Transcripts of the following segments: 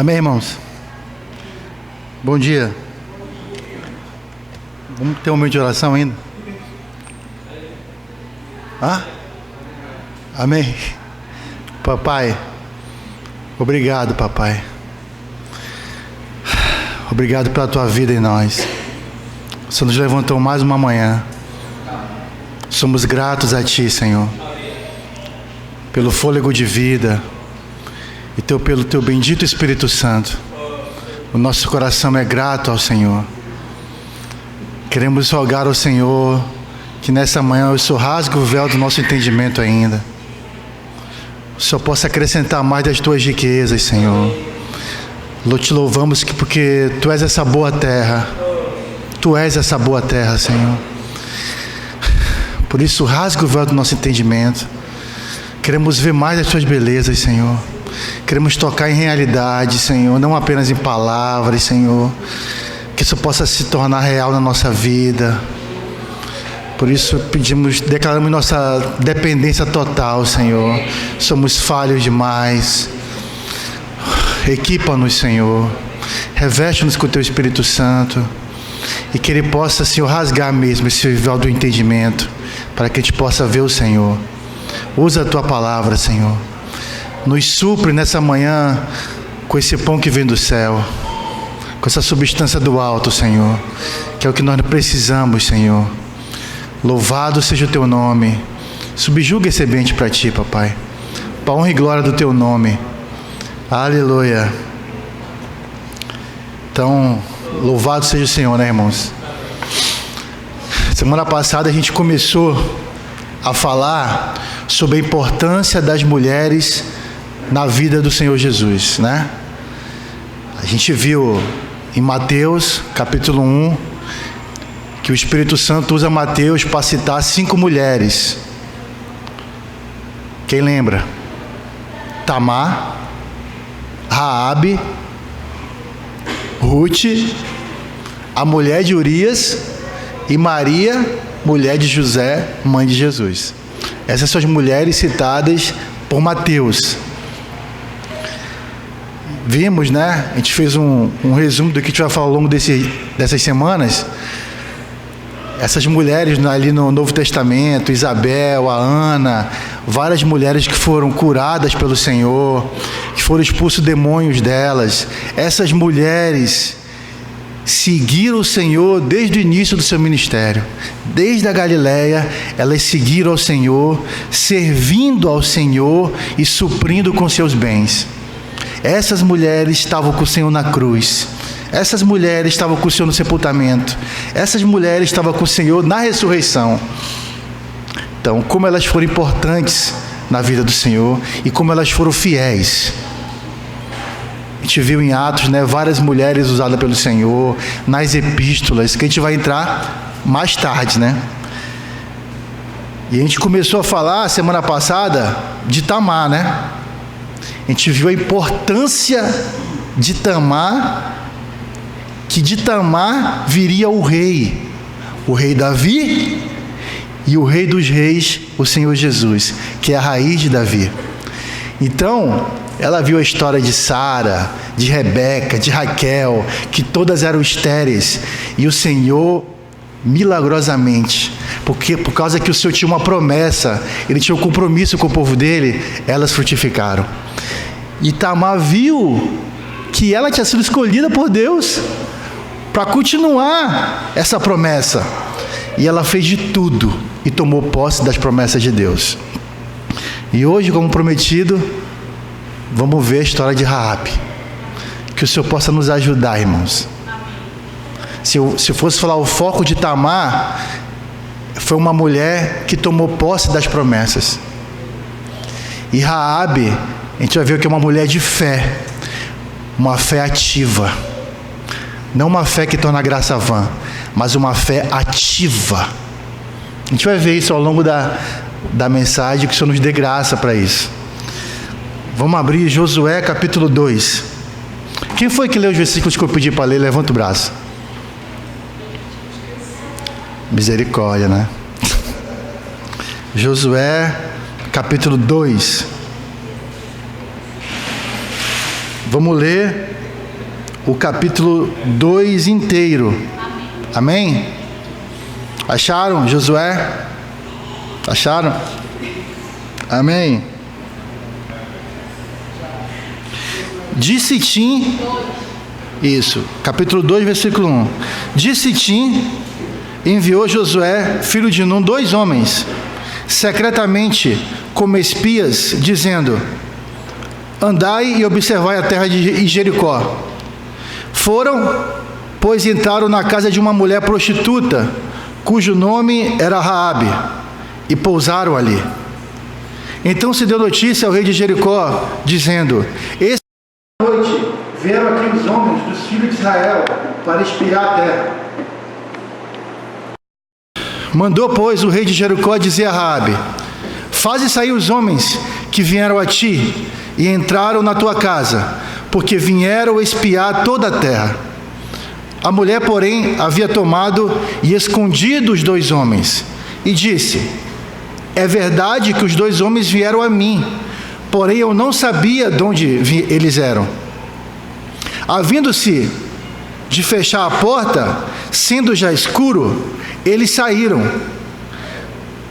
Amém, irmãos? Bom dia. Vamos ter um momento de oração ainda? Amém. Papai, obrigado, papai. Obrigado pela tua vida em nós. O Senhor nos levantou mais uma manhã. Somos gratos a ti, Senhor, pelo fôlego de vida e pelo teu bendito Espírito Santo. O nosso coração é grato ao Senhor. Queremos rogar ao Senhor que nessa manhã o Senhor rasgue o véu do nosso entendimento ainda. O Senhor possa acrescentar mais das tuas riquezas, Senhor. Te louvamos porque Tu és essa boa terra. Tu és essa boa terra, Senhor. Por isso, rasgue o véu do nosso entendimento. Queremos ver mais das Tuas belezas, Senhor. Queremos tocar em realidade, Senhor, não apenas em palavras, Senhor. Que isso possa se tornar real na nossa vida. Por isso declaramos nossa dependência total, Senhor. Somos falhos demais. Equipa-nos, Senhor. Reveste-nos com o Teu Espírito Santo. E que Ele possa, Senhor, rasgar mesmo esse véu do entendimento, para que a gente possa ver o Senhor. Usa a Tua palavra, Senhor. Nos supre nessa manhã com esse pão que vem do céu, com essa substância do alto, Senhor, que é o que nós precisamos, Senhor. Louvado seja o Teu nome. Subjuga esse ambiente para Ti, papai, para a honra e glória do Teu nome. Aleluia. Então, louvado seja o Senhor, né, irmãos? Semana passada a gente começou a falar sobre a importância das mulheres na vida do Senhor Jesus, né? A gente viu em Mateus, capítulo 1, que o Espírito Santo usa Mateus para citar 5 mulheres. Quem lembra? Tamar, Raabe, Ruth, a mulher de Urias e Maria, mulher de José, mãe de Jesus. Essas são as mulheres citadas por Mateus. Vimos, né? A gente fez um resumo do que a gente vai falar ao longo dessas semanas. Essas mulheres ali no Novo Testamento, Isabel, a Ana, várias mulheres que foram curadas pelo Senhor, que foram expulsos demônios delas. Essas mulheres seguiram o Senhor desde o início do seu ministério. Desde a Galileia, elas seguiram ao Senhor, servindo ao Senhor e suprindo com seus bens. Essas mulheres estavam com o Senhor na cruz. Essas mulheres estavam com o Senhor no sepultamento. Essas mulheres estavam com o Senhor na ressurreição. Então, como elas foram importantes na vida do Senhor e como elas foram fiéis. A gente viu em Atos, né, várias mulheres usadas pelo Senhor, nas epístolas, que a gente vai entrar mais tarde, né? E a gente começou a falar semana passada de Tamar, né? A gente viu a importância de Tamar, que de Tamar viria o rei Davi e o rei dos reis, o Senhor Jesus, que é a raiz de Davi. Então, ela viu a história de Sara, de Rebeca, de Raquel, que todas eram estéreis, e o Senhor, milagrosamente, porque por causa que o Senhor tinha uma promessa, Ele tinha um compromisso com o povo dele, elas frutificaram. E Tamar viu que ela tinha sido escolhida por Deus para continuar essa promessa, e ela fez de tudo e tomou posse das promessas de Deus. E hoje, como prometido, vamos ver a história de Raabe. Que o Senhor possa nos ajudar, irmãos. Se eu fosse falar o foco de Tamar, foi uma mulher que tomou posse das promessas. E Raabe, a gente vai ver que é uma mulher de fé, uma fé ativa. Não uma fé que torna a graça vã, mas uma fé ativa. A gente vai ver isso ao longo da mensagem, que o Senhor nos dê graça para isso. Vamos abrir Josué capítulo 2. Quem foi que leu os versículos que eu pedi para ler? Levanta o braço. Misericórdia, né? Josué capítulo 2. Vamos ler o capítulo 2 inteiro. Amém? Acharam, Josué? Acharam? Amém? De Sitim, isso, capítulo 2, versículo 1. De Sitim enviou Josué, filho de Num, 2 homens, secretamente como espias, dizendo: andai e observai a terra de Jericó. Foram, pois entraram na casa de uma mulher prostituta, cujo nome era Raabe, e pousaram ali. Então se deu notícia ao rei de Jericó, dizendo: esta noite vieram aqui os homens dos filhos de Israel para espiar a terra. Mandou, pois, o rei de Jericó dizer a Raabe: faze sair os homens que vieram a ti e entraram na tua casa, porque vieram espiar toda a terra. A mulher, porém, havia tomado e escondido os 2 homens, e disse: é verdade que os 2 homens vieram a mim, porém eu não sabia de onde eles eram. Havendo-se de fechar a porta, sendo já escuro, eles saíram.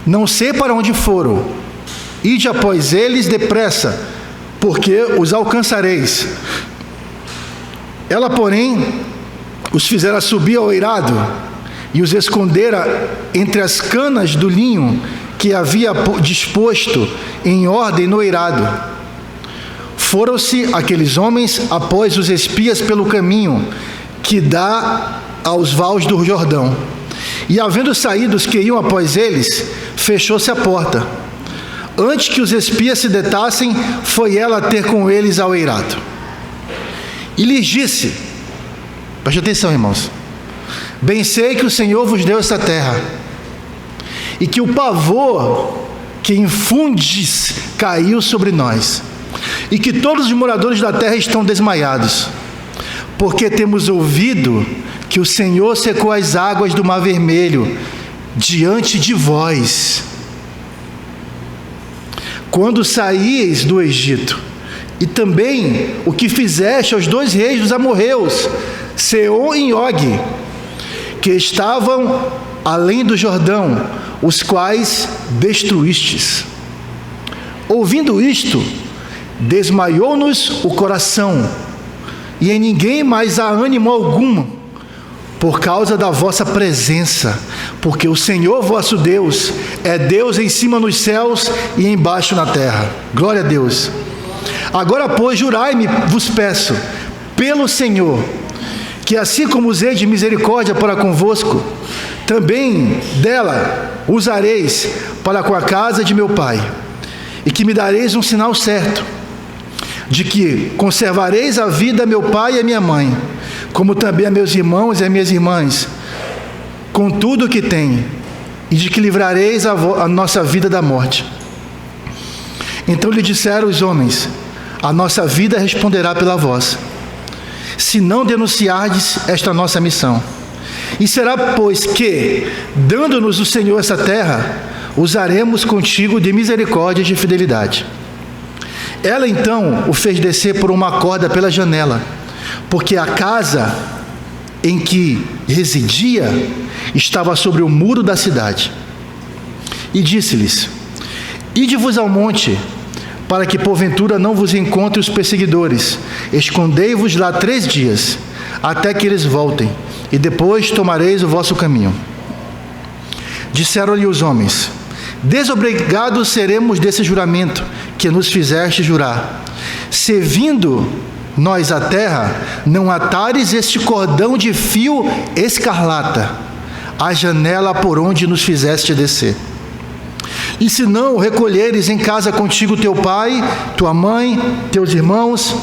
Não sei para onde foram. Ide após eles depressa, porque os alcançareis. Ela, porém, os fizera subir ao eirado e os escondera entre as canas do linho que havia disposto em ordem no eirado. Foram-se aqueles homens após os espias pelo caminho que dá aos vales do Jordão. E havendo saído os que iam após eles, fechou-se a porta. Antes que os espias se detassem, foi ela ter com eles ao eirado. E lhes disse, preste atenção, irmãos: bem sei que o Senhor vos deu esta terra, e que o pavor que infundes caiu sobre nós, e que todos os moradores da terra estão desmaiados, porque temos ouvido que o Senhor secou as águas do Mar Vermelho diante de vós, quando saíeis do Egito, e também o que fizeste aos 2 reis dos amorreus, Seom e Og, que estavam além do Jordão, os quais destruístes. Ouvindo isto, desmaiou-nos o coração, e em ninguém mais há ânimo algum, por causa da vossa presença, porque o Senhor vosso Deus é Deus em cima nos céus e embaixo na terra. Glória a Deus. Agora, pois, jurai-me, vos peço, pelo Senhor, que assim como usei de misericórdia para convosco, também dela usareis para com a casa de meu pai, e que me dareis um sinal certo, de que conservareis a vida a meu pai e a minha mãe, como também a meus irmãos e a minhas irmãs, com tudo o que tem, e de que livrareis a nossa vida da morte. Então lhe disseram os homens: a nossa vida responderá pela vossa, se não denunciardes esta nossa missão. E será, pois, que, dando-nos o Senhor essa terra, usaremos contigo de misericórdia e de fidelidade. Ela então o fez descer por uma corda pela janela, porque a casa em que residia estava sobre o muro da cidade. E disse-lhes: ide-vos ao monte, para que porventura não vos encontre os perseguidores. Escondei-vos lá 3 dias, até que eles voltem, e depois tomareis o vosso caminho. Disseram-lhe os homens: desobrigados seremos desse juramento que nos fizeste jurar, se vindo nós à terra, não atares este cordão de fio escarlata, a janela por onde nos fizeste descer. E se não recolheres em casa contigo teu pai, tua mãe, teus irmãos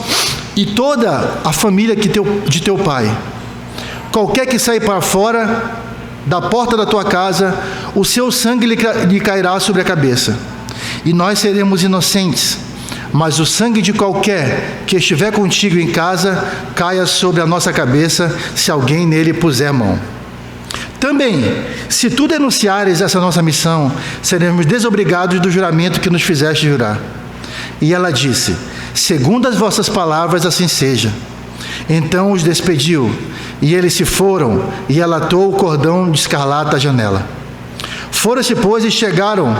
e toda a família de teu pai, qualquer que sair para fora da porta da tua casa, o seu sangue lhe cairá sobre a cabeça, e nós seremos inocentes, mas o sangue de qualquer que estiver contigo em casa caia sobre a nossa cabeça, se alguém nele puser mão. Também, se tu denunciares essa nossa missão, seremos desobrigados do juramento que nos fizeste jurar. E ela disse: segundo as vossas palavras, assim seja. Então os despediu, e eles se foram, e ela atou o cordão de escarlata à janela. Foram-se, pois, e chegaram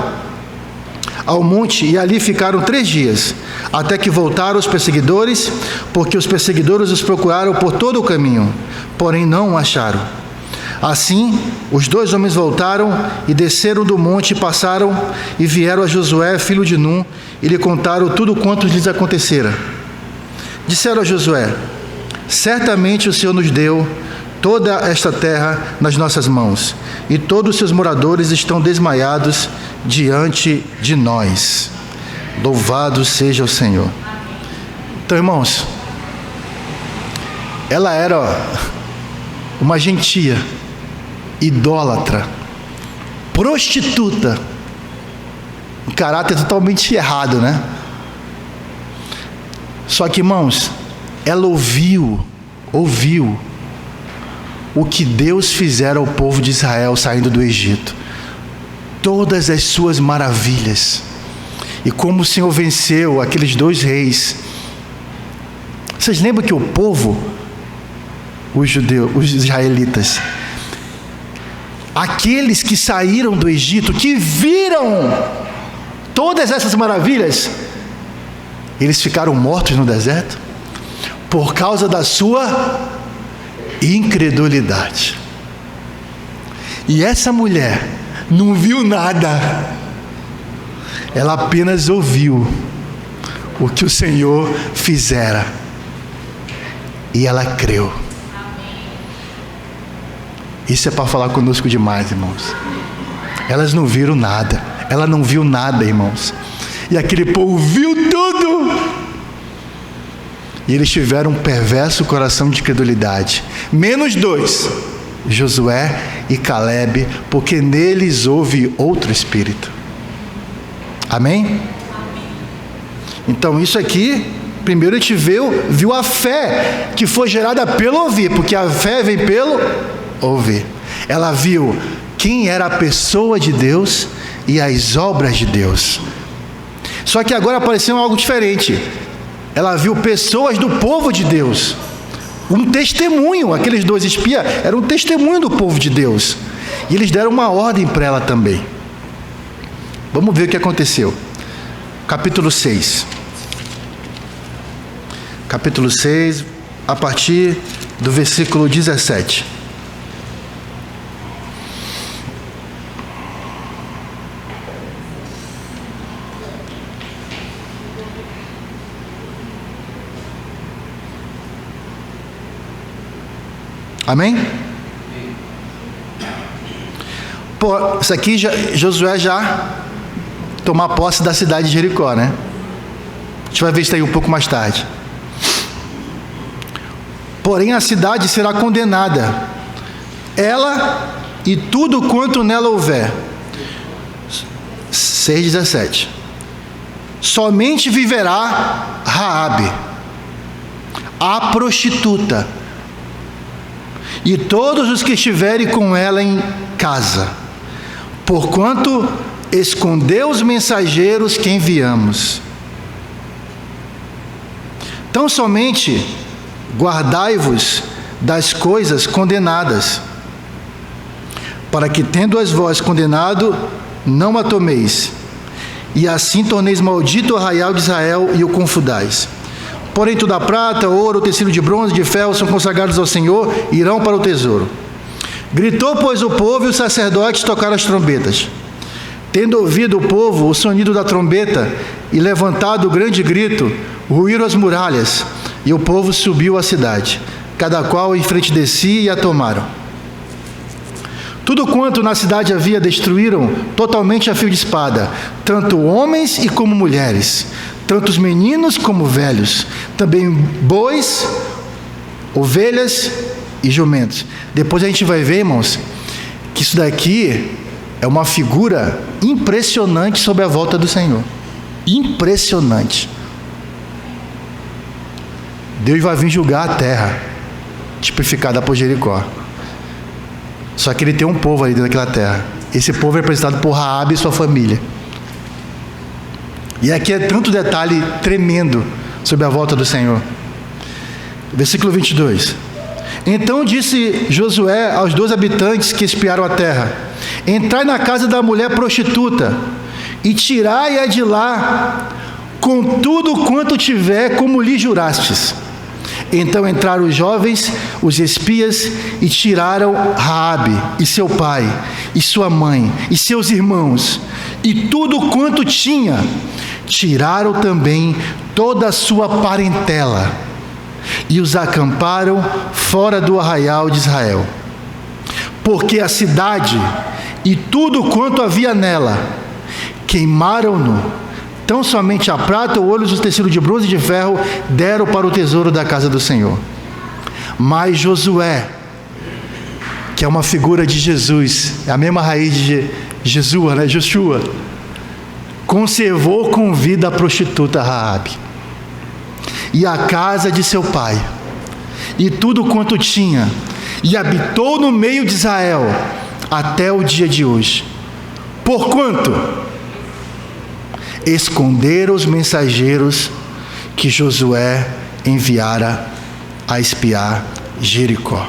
ao monte, e ali ficaram 3 dias, até que voltaram os perseguidores, porque os perseguidores os procuraram por todo o caminho, porém não o acharam. Assim, os 2 homens voltaram e desceram do monte, passaram e vieram a Josué, filho de Num, e lhe contaram tudo quanto lhes acontecera. Disseram a Josué: certamente o Senhor nos deu toda esta terra nas nossas mãos, e todos os seus moradores estão desmaiados diante de nós. Louvado seja o Senhor. Então, irmãos, ela era uma gentia, idólatra, prostituta, um caráter totalmente errado, né? Só que, irmãos, ela ouviu o que Deus fizera ao povo de Israel saindo do Egito, todas as suas maravilhas, e como o Senhor venceu aqueles 2 reis. Vocês lembram que o povo, os judeus, os israelitas, aqueles que saíram do Egito, que viram todas essas maravilhas, eles ficaram mortos no deserto por causa da sua incredulidade. E essa mulher não viu nada, ela apenas ouviu o que o Senhor fizera, e ela creu. Isso é para falar conosco demais, irmãos. Elas não viram nada, ela não viu nada, irmãos, e aquele povo viu tudo, e eles tiveram um perverso coração de credulidade. Menos 2, Josué e Calebe, porque neles houve outro espírito. Amém? Então isso aqui, primeiro a gente viu a fé que foi gerada pelo ouvir, porque a fé vem pelo ouvir. Ela viu quem era a pessoa de Deus e as obras de Deus. Só que agora apareceu algo diferente. Ela viu pessoas do povo de Deus, um testemunho. Aqueles 2 espias eram um testemunho do povo de Deus, e eles deram uma ordem para ela também. Vamos ver o que aconteceu. Capítulo 6. Capítulo 6, a partir do versículo 17. Amém? Pô, isso aqui Josué já tomar posse da cidade de Jericó, né? A gente vai ver isso aí um pouco mais tarde. Porém a cidade será condenada, ela e tudo quanto nela houver. 6:17. Somente viverá Raabe, a prostituta, e todos os que estiverem com ela em casa, porquanto escondeu os mensageiros que enviamos. Tão somente guardai-vos das coisas condenadas, para que, tendo-as vós condenado, não a tomeis, e assim torneis maldito o arraial de Israel e o confundais. Porém toda a prata, ouro, tecido de bronze, de ferro são consagrados ao Senhor e irão para o tesouro. Gritou, pois, o povo, e os sacerdotes tocaram as trombetas. Tendo ouvido o povo o sonido da trombeta e levantado o grande grito, ruíram as muralhas, e o povo subiu à cidade, cada qual em frente de si, e a tomaram. Tudo quanto na cidade havia destruíram totalmente a fio de espada, tanto homens e como mulheres, tanto os meninos como velhos, também bois, ovelhas e jumentos. Depois a gente vai ver, irmãos, que isso daqui é uma figura impressionante sobre a volta do Senhor. Impressionante. Deus vai vir julgar a terra, tipificada por Jericó. Só que ele tem um povo ali dentro daquela terra. Esse povo é representado por Raabe e sua família. E aqui é tanto detalhe tremendo sobre a volta do Senhor. Versículo 22. Então disse Josué aos 2 habitantes que espiaram a terra: entrai na casa da mulher prostituta e tirai-a de lá com tudo quanto tiver, como lhe jurastes. Então entraram os jovens, os espias, e tiraram Raabe e seu pai, e sua mãe, e seus irmãos, e tudo quanto tinha. Tiraram também toda a sua parentela, e os acamparam fora do arraial de Israel. Porque a cidade e tudo quanto havia nela queimaram-no. Tão somente a prata, o ouro, o tecido de bronze e de ferro deram para o tesouro da casa do Senhor. Mas Josué, que é uma figura de Jesus, é a mesma raiz de Jesua, né? Joshua, conservou com vida a prostituta Raabe e a casa de seu pai e tudo quanto tinha, e habitou no meio de Israel até o dia de hoje. Porquanto esconderam os mensageiros que Josué enviara a espiar Jericó.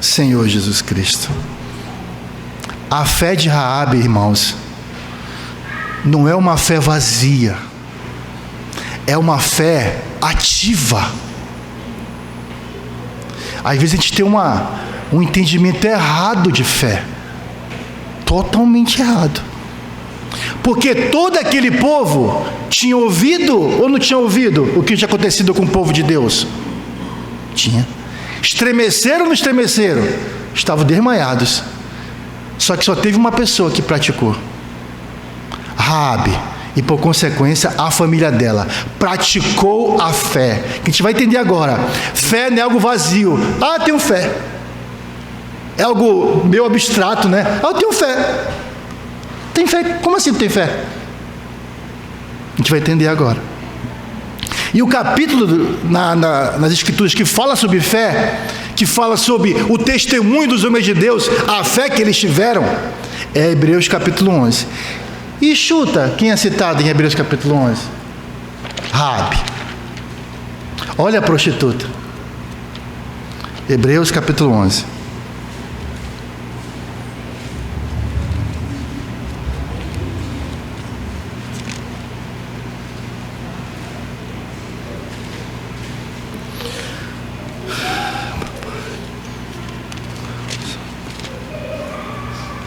Senhor Jesus Cristo, a fé de Raabe, irmãos, não é uma fé vazia, é uma fé ativa. Às vezes a gente tem um entendimento errado de fé, totalmente errado. Porque todo aquele povo tinha ouvido ou não tinha ouvido o que tinha acontecido com o povo de Deus? Tinha. Estremeceram ou não estremeceram? Estavam desmaiados. Só que só teve uma pessoa que praticou: Raabe, e por consequência a família dela praticou a fé. Que a gente vai entender agora. Fé não é algo vazio. Tenho fé. É algo meio abstrato, né? Eu tenho fé. Tem fé? Como assim tem fé? A gente vai entender agora. E o capítulo nas Escrituras que fala sobre fé, que fala sobre o testemunho dos homens de Deus, a fé que eles tiveram, é Hebreus capítulo 11. E chuta quem é citado em Hebreus capítulo 11? Raabe. Olha a prostituta. Hebreus capítulo 11.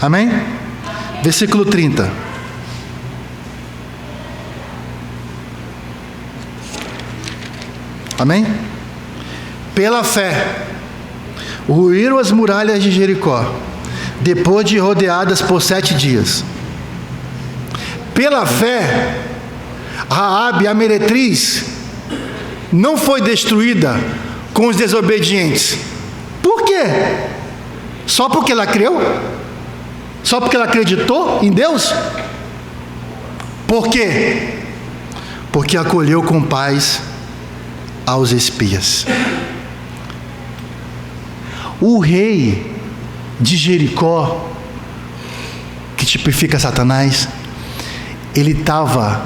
Amém? Versículo 30. Amém? Pela fé, ruíram as muralhas de Jericó, depois de rodeadas por 7 dias. Pela fé, Raabe, a meretriz, não foi destruída com os desobedientes. Por quê? Só porque ela creu? Só porque ela acreditou em Deus? Por quê? Porque acolheu com paz aos espias. O rei de Jericó, que tipifica Satanás, ele estava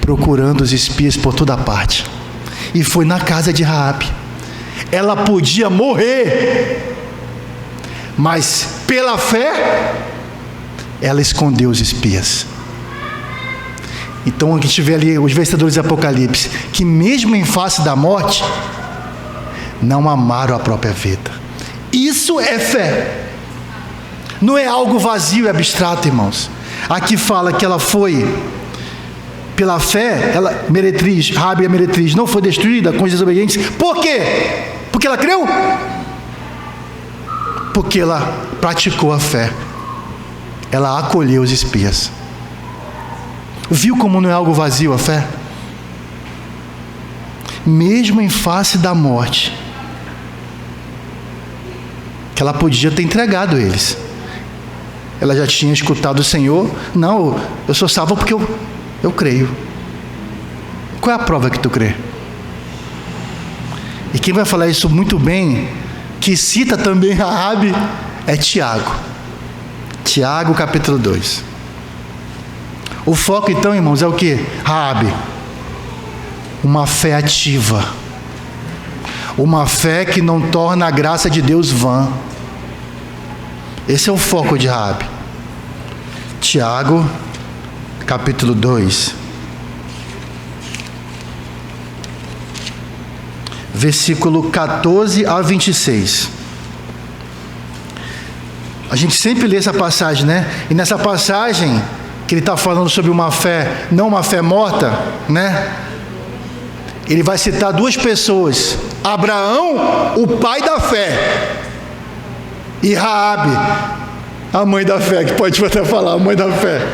procurando os espias por toda parte, e foi na casa de Raabe. Ela podia morrer, mas pela fé ela escondeu os espias. Então a gente vê ali os vencedores de Apocalipse, que mesmo em face da morte, não amaram a própria vida. Isso é fé. Não é algo vazio e abstrato, irmãos. Aqui fala que ela foi, pela fé, ela, meretriz, Raabe a meretriz, não foi destruída com os desobedientes. Por quê? Porque ela creu? Porque ela praticou a fé. Ela acolheu os espias. Viu como não é algo vazio a fé? Mesmo em face da morte, que ela podia ter entregado eles. Ela já tinha escutado o Senhor. Não, eu sou salvo porque eu creio. Qual é a prova que tu crê? E quem vai falar isso muito bem, que cita também Raabe, é Tiago. Tiago capítulo 2. O foco então, irmãos, é o que? Raabe. uma fé ativa, uma fé que não torna a graça de Deus vã. Esse é o foco de Raabe. Tiago, capítulo 2, versículo 14 a 26. A gente sempre lê essa passagem, né? E nessa passagem, que ele está falando sobre uma fé, não uma fé morta, né? Ele vai citar duas pessoas: Abraão, o pai da fé, e Raabe, a mãe da fé, que pode até falar, a mãe da fé.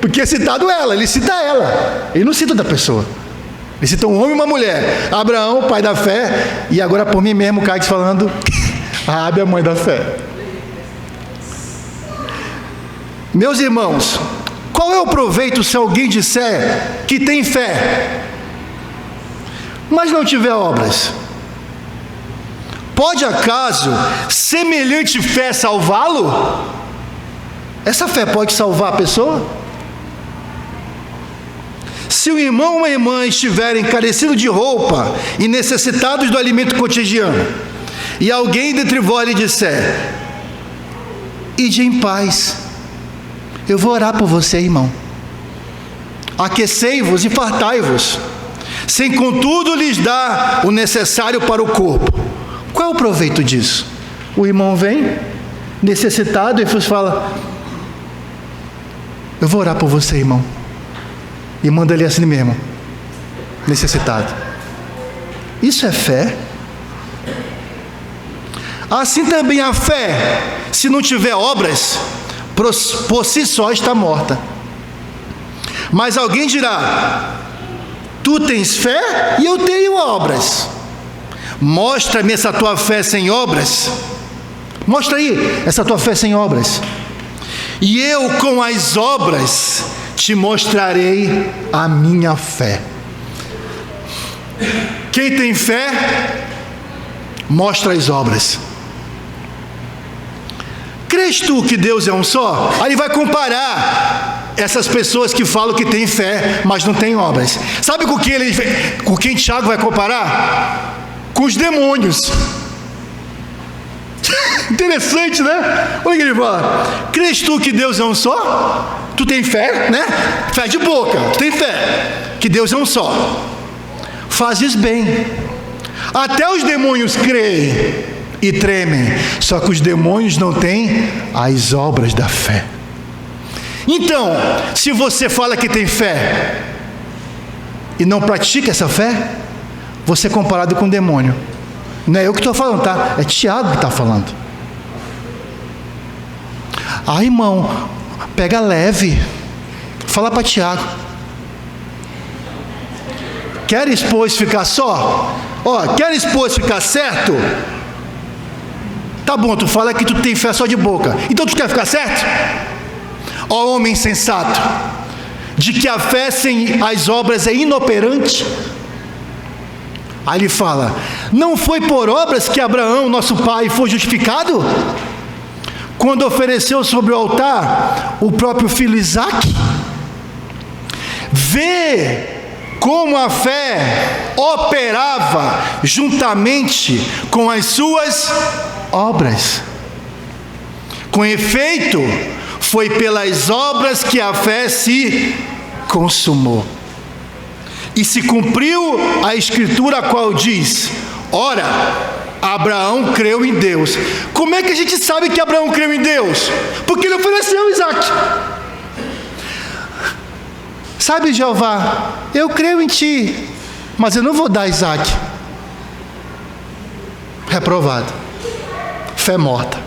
Porque é citado ela, ele cita ela, ele não cita outra pessoa. Ele cita um homem e uma mulher: Abraão, o pai da fé, e agora por mim mesmo, Caio falando, Raabe, a mãe da fé. Meus irmãos, qual é o proveito se alguém disser que tem fé, mas não tiver obras? Pode acaso semelhante fé salvá-lo? Essa fé pode salvar a pessoa? Se o irmão ou a irmã estiverem carecidos de roupa e necessitados do alimento cotidiano, e alguém dentre vós lhe disser: ide em paz, eu vou orar por você, irmão, aquecei-vos e fartai-vos, sem contudo lhes dar o necessário para o corpo, qual é o proveito disso? O irmão vem necessitado e fala: eu vou orar por você, irmão, e manda ele assim mesmo, necessitado. Isso é fé? Assim também a fé, se não tiver obras, por si só está morta. Mas alguém dirá: tu tens fé e eu tenho obras. Mostra-me essa tua fé sem obras. Mostra aí essa tua fé sem obras, e eu com as obras te mostrarei a minha fé. Quem tem fé, mostra as obras. Crês tu que Deus é um só? Aí ele vai comparar essas pessoas que falam que têm fé, mas não têm obras. Sabe com quem Tiago vai comparar? Com os demônios. Interessante, né? Olha o que ele fala: crês tu que Deus é um só? Tu tem fé, né? Fé de boca, tu tem fé que Deus é um só. Fazes bem. Até os demônios creem e tremem, só que os demônios não têm as obras da fé. Então, se você fala que tem fé e não pratica essa fé, você é comparado com um demônio. Não é eu que estou falando, tá? É Tiago que está falando. Ah, irmão, pega leve. Fala para Tiago. Queres, pois, ficar só? Queres, pois, ficar certo? Tá bom, tu fala que tu tem fé só de boca, então tu quer ficar certo? Ó homem sensato, de que a fé sem as obras é inoperante. Aí ele fala: não foi por obras que Abraão, nosso pai, foi justificado? Quando ofereceu sobre o altar o próprio filho Isaque? Vê como a fé operava juntamente com as suas obras. Com efeito, foi pelas obras que a fé se consumou. E se cumpriu a escritura a qual diz: ora, Abraão creu em Deus. Como é que a gente sabe que Abraão creu em Deus? Porque ele ofereceu Isaque. Sabe, Jeová, eu creio em ti, mas eu não vou dar Isaque. Reprovado. Fé morta.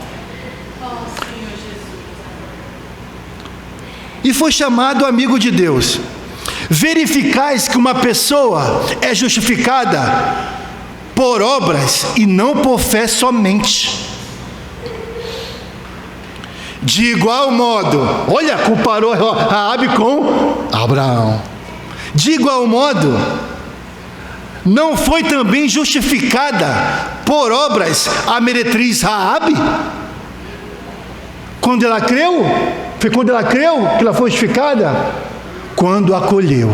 E foi chamado amigo de Deus. Verificais que uma pessoa é justificada por obras e não por fé somente. De igual modo, olha, comparou Raabe com Abraão. De igual modo, não foi também justificada por obras a meretriz Raabe? Quando ela creu? Foi quando ela creu que ela foi justificada? Quando acolheu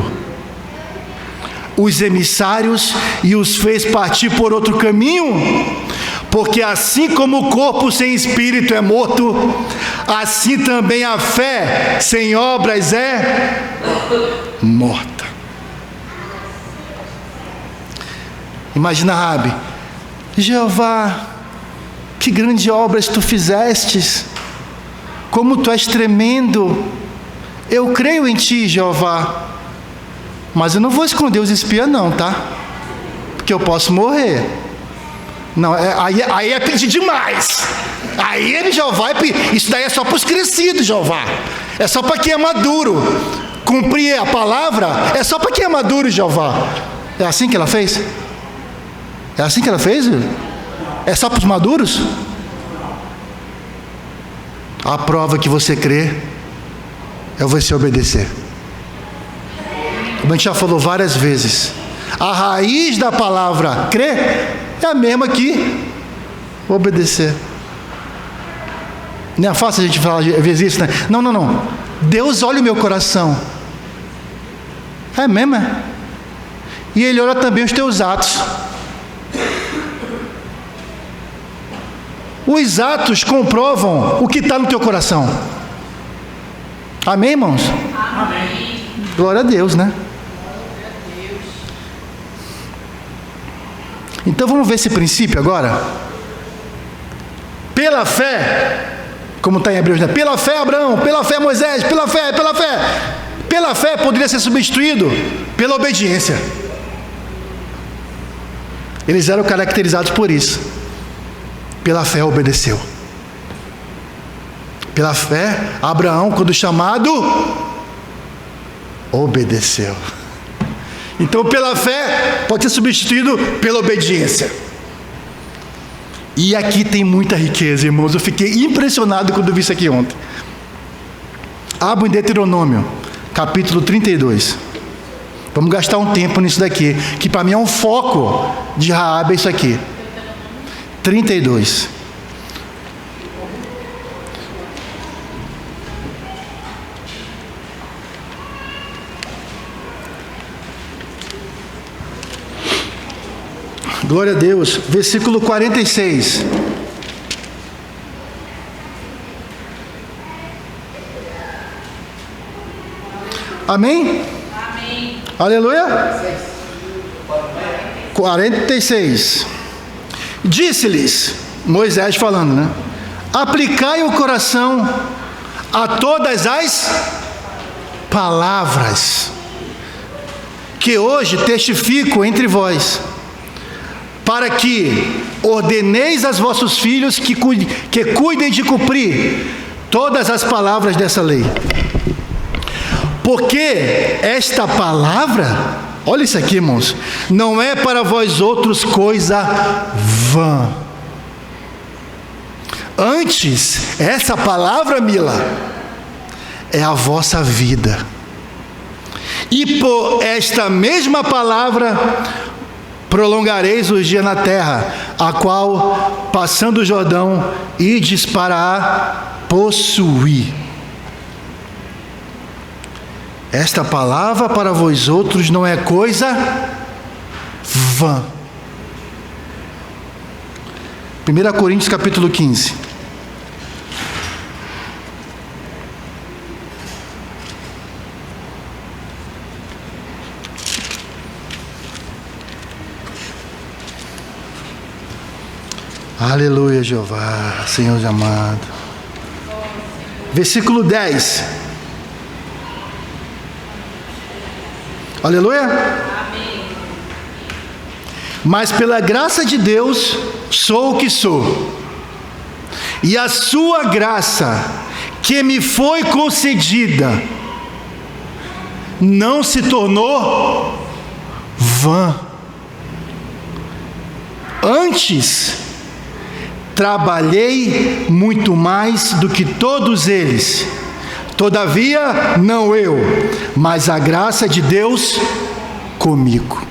os emissários e os fez partir por outro caminho? Porque assim como o corpo sem espírito é morto, assim também a fé sem obras é morta. Imagina Raabe: Jeová, que grandes obras tu fizestes, como tu és tremendo, eu creio em ti, Jeová, mas eu não vou esconder os espias não, tá? Porque eu posso morrer. Não, aí é pedir demais. Aí Jeová, isso daí é só para os crescidos, Jeová. É só para quem é maduro. Cumprir a palavra é só para quem é maduro, Jeová. É assim que ela fez? É assim que ela fez? É só para os maduros? A prova que você crê é você obedecer. Como a gente já falou várias vezes, a raiz da palavra crer é a mesma que obedecer. Não é fácil a gente falar às vezes isso, né? Não. Deus olha o meu coração. É mesmo, é? E Ele olha também os teus atos. Os atos comprovam o que está no teu coração. Amém, irmãos? Amém. Glória a Deus, né? Então vamos ver esse princípio agora. Pela fé, como está em Hebreus, né? Pela fé Abraão, pela fé Moisés, pela fé. Pela fé poderia ser substituído pela obediência. Eles eram caracterizados por isso. Pela fé obedeceu. Pela fé, Abraão, quando chamado, obedeceu. Então, pela fé, pode ser substituído pela obediência. E aqui tem muita riqueza, irmãos. Eu fiquei impressionado quando vi isso aqui ontem. Abra em Deuteronômio, capítulo 32. Vamos gastar um tempo nisso daqui, que para mim é um foco de Raabe, é isso aqui. 32. Glória a Deus. Versículo 46. Amém? Amém. Aleluia. 46. Disse-lhes, Moisés falando, né? Aplicai o coração a todas as palavras que hoje testifico entre vós, para que ordeneis aos vossos filhos que cuidem de cumprir todas as palavras dessa lei. Porque esta palavra, olha isso aqui, irmãos, não é para vós outros coisa vã. Antes, essa palavra, Mila, é a vossa vida. E por esta mesma palavra prolongareis os dias na terra, a qual, passando o Jordão, ides para a possuir. Esta palavra para vós outros não é coisa vã. 1 Coríntios capítulo 15. Aleluia, Jeová, Senhor amado. Versículo 10. Aleluia. Amém. Mas pela graça de Deus sou o que sou, e a sua graça que me foi concedida não se tornou vã. Antes, trabalhei muito mais do que todos eles. Todavia, não eu, mas a graça de Deus comigo.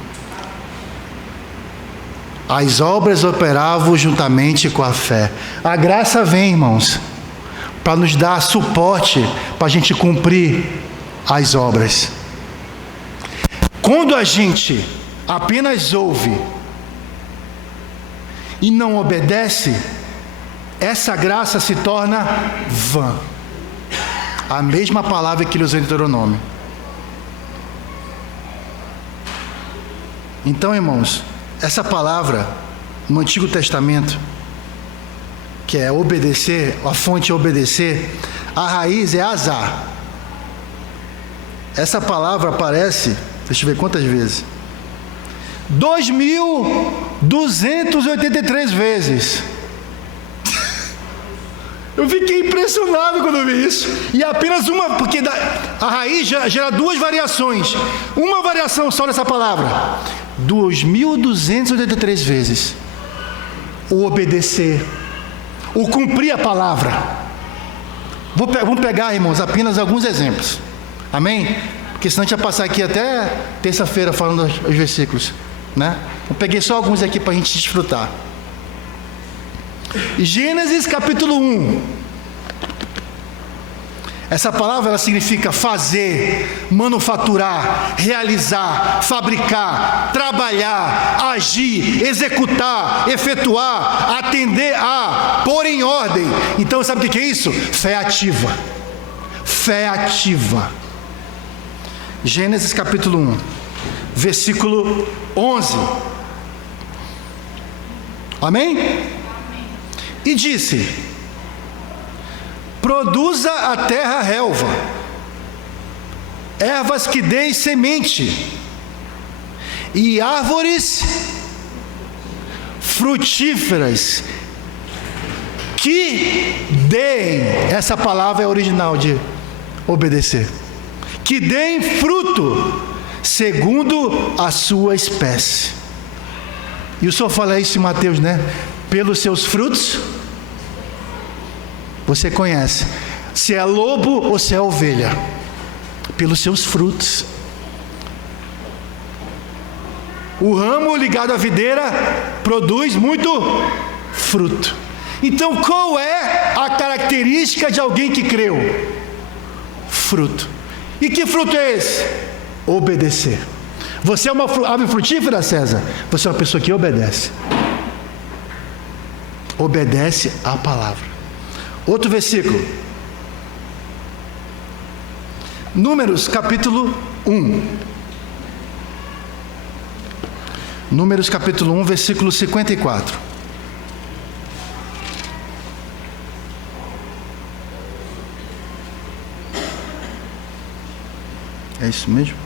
As obras operavam juntamente com a fé. A graça vem, irmãos, para nos dar suporte, para a gente cumprir as obras. Quando a gente apenas ouve e não obedece, essa graça se torna vã. A mesma palavra que ele usa em Deuteronômio. Então, irmãos, essa palavra no Antigo Testamento, que é obedecer, a fonte é obedecer, a raiz é azar. Essa palavra aparece, deixa eu ver quantas vezes, 2.283 vezes. Eu fiquei impressionado quando eu vi isso. E apenas uma, porque a raiz gera duas variações. Uma variação só dessa palavra. 2.283 vezes. O obedecer. O cumprir a palavra. Vamos pegar, irmãos, apenas alguns exemplos. Amém? Porque senão a gente vai passar aqui até terça-feira falando os versículos, né? Eu peguei só alguns aqui para a gente desfrutar. Gênesis capítulo 1. Essa palavra ela significa fazer, manufaturar, realizar, fabricar, trabalhar, agir, executar, efetuar, atender a, pôr em ordem. Então sabe o que é isso? Fé ativa. Fé ativa. Gênesis capítulo 1, versículo 11. Amém? E disse: produza a terra relva, ervas que deem semente, e árvores frutíferas que deem, essa palavra é original de obedecer, que deem fruto segundo a sua espécie. E o Senhor fala isso em Mateus, né? Pelos seus frutos você conhece se é lobo ou se é ovelha. Pelos seus frutos. O ramo ligado à videira produz muito fruto. Então qual é a característica de alguém que creu? Fruto. E que fruto é esse? Obedecer. Você é uma árvore frutífera, César? Você é uma pessoa que obedece. Obedece à palavra. Outro versículo. Números capítulo 1. Números capítulo 1, versículo 54. É isso mesmo?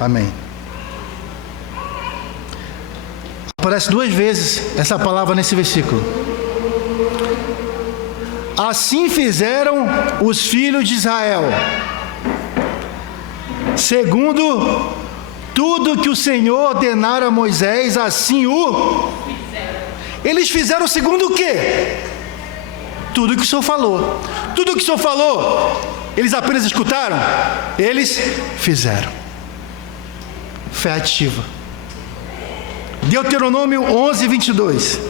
Amém. Aparece duas vezes essa palavra nesse versículo. Assim fizeram os filhos de Israel, segundo tudo que o Senhor ordenara a Moisés, assim o fizeram. Eles fizeram segundo o quê? Tudo que o Senhor falou. Tudo que o Senhor falou, eles apenas escutaram? Eles fizeram. Fé ativa. Deuteronômio 11, 22.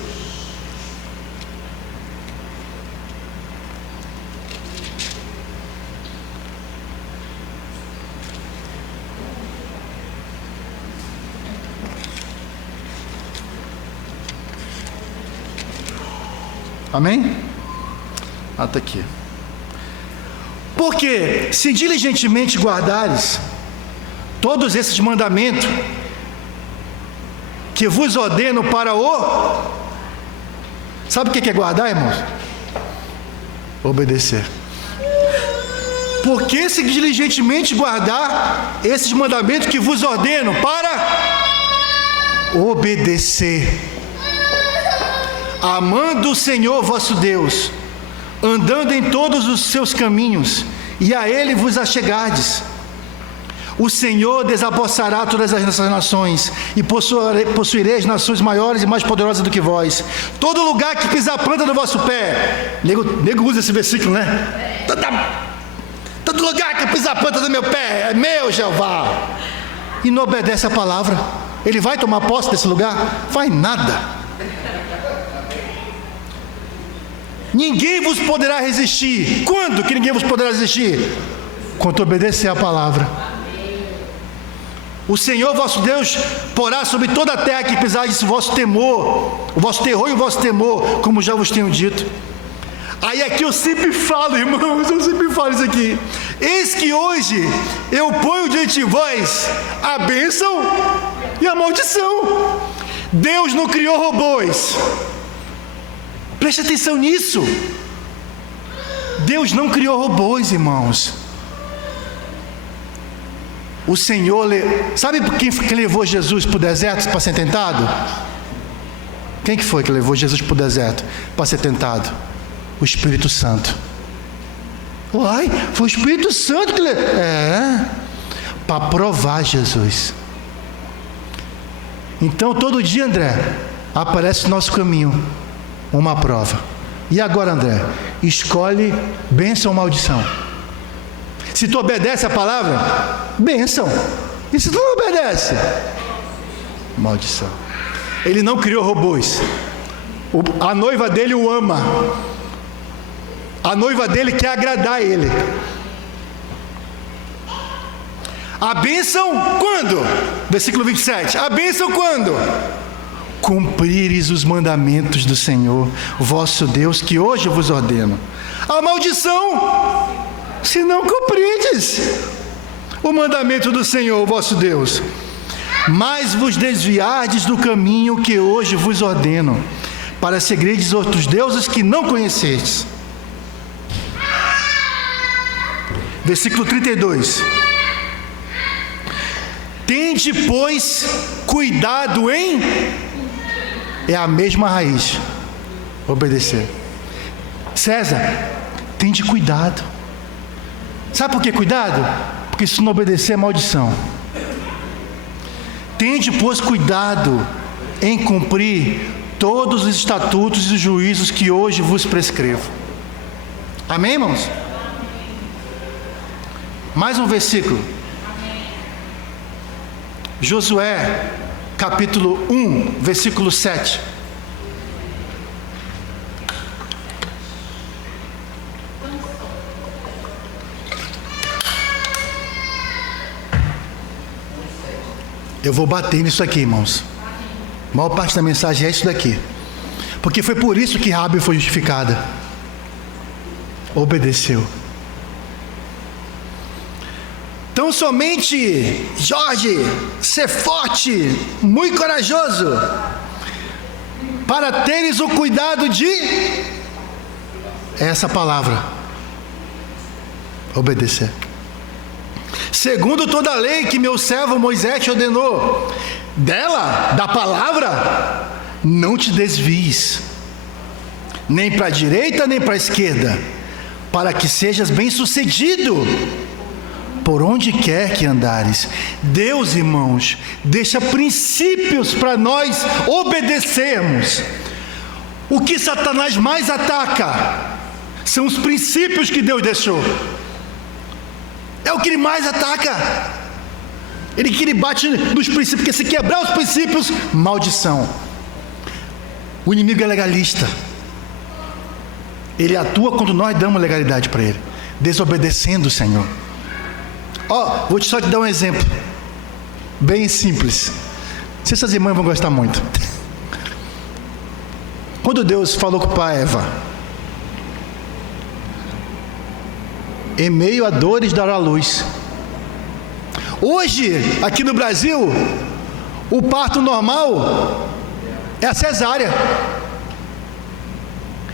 Amém? Está aqui. Porque se diligentemente guardares todos esses mandamentos que vos ordeno para o... Sabe o que é guardar, irmãos? Obedecer. Porque se diligentemente guardar esses mandamentos que vos ordeno para obedecer, amando o Senhor vosso Deus, andando em todos os seus caminhos, e a Ele vos achegardes, o Senhor desapossará todas as nações, e possuireis nações maiores e mais poderosas do que vós. Todo lugar que pisar a planta do vosso pé, nego usa esse versículo, né? Todo lugar que pisar a planta do meu pé é meu, Jeová. E não obedece a palavra, ele vai tomar posse desse lugar? Vai nada. Ninguém vos poderá resistir. Quando que ninguém vos poderá resistir? Quando obedecer a palavra. O Senhor vosso Deus porá sobre toda a terra que pisardes o vosso temor, o vosso terror e o vosso temor, como já vos tenho dito. Aí aqui eu sempre falo, irmãos, eu sempre falo isso aqui. Eis que hoje eu ponho diante de vós a bênção e a maldição. Deus não criou robôs. Preste atenção nisso. Deus não criou robôs, irmãos. O Senhor, sabe quem levou Jesus para o deserto para ser tentado? Quem que foi que levou Jesus para o deserto para ser tentado? O Espírito Santo. Uai, foi o Espírito Santo que levou. Para provar Jesus. Então todo dia, André, aparece no nosso caminho uma prova. E agora, André, escolhe bênção ou maldição. Se tu obedece a palavra, bênção. E se tu não obedece, maldição. Ele não criou robôs. A noiva dele o ama. A noiva dele quer agradar ele. A bênção quando? Versículo 27. A bênção quando? Cumprires os mandamentos do Senhor, vosso Deus, que hoje vos ordeno. A maldição, se não cumprides o mandamento do Senhor, vosso Deus, mas vos desviardes do caminho que hoje vos ordeno, para seguirdes outros deuses que não conhecestes. Versículo 32. Tende, pois, cuidado em... É a mesma raiz. Obedecer. César, tende cuidado. Sabe por que cuidado? Porque se não obedecer é maldição. Tende, pois, cuidado em cumprir todos os estatutos e os juízos que hoje vos prescrevo. Amém, irmãos? Mais um versículo. Josué, capítulo 1, versículo 7. Eu vou bater nisso aqui, irmãos. A maior parte da mensagem é isso daqui. Porque foi por isso que Raabe foi justificada. Obedeceu. Então somente, Jorge, ser forte, muito corajoso, para teres o cuidado de... Essa palavra. Obedecer. Segundo toda a lei que meu servo Moisés te ordenou, dela, da palavra, não te desvies, nem para a direita, nem para a esquerda, para que sejas bem-sucedido por onde quer que andares. Deus, irmãos, deixa princípios para nós obedecermos. O que Satanás mais ataca são os princípios que Deus deixou. É o que ele mais ataca. Ele bate nos princípios, porque se quebrar os princípios, maldição. O inimigo é legalista. Ele atua quando nós damos legalidade para ele, desobedecendo o Senhor. Vou só te dar um exemplo bem simples. Não sei se as irmãs vão gostar muito. Quando Deus falou com a Eva, em meio a dores dará luz. Hoje, aqui no Brasil, o parto normal é a cesárea.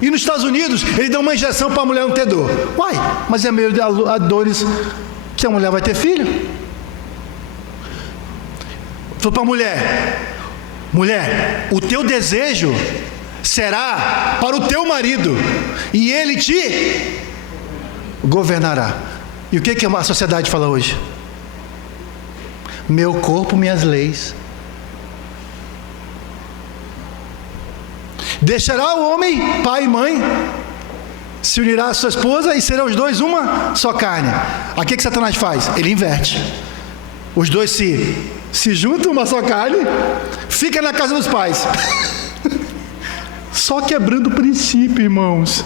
E nos Estados Unidos, ele dá uma injeção para a mulher não ter dor. Uai, mas é meio a dores que a mulher vai ter filho. Falou para a mulher: mulher, o teu desejo será para o teu marido, e ele te governará. E o que a sociedade fala hoje? Meu corpo, minhas leis. Deixará o homem, pai e mãe, se unirá à sua esposa e serão os dois uma só carne. Aqui que Satanás faz? Ele inverte. Os dois se juntam, uma só carne, fica na casa dos pais. Só quebrando o princípio, irmãos.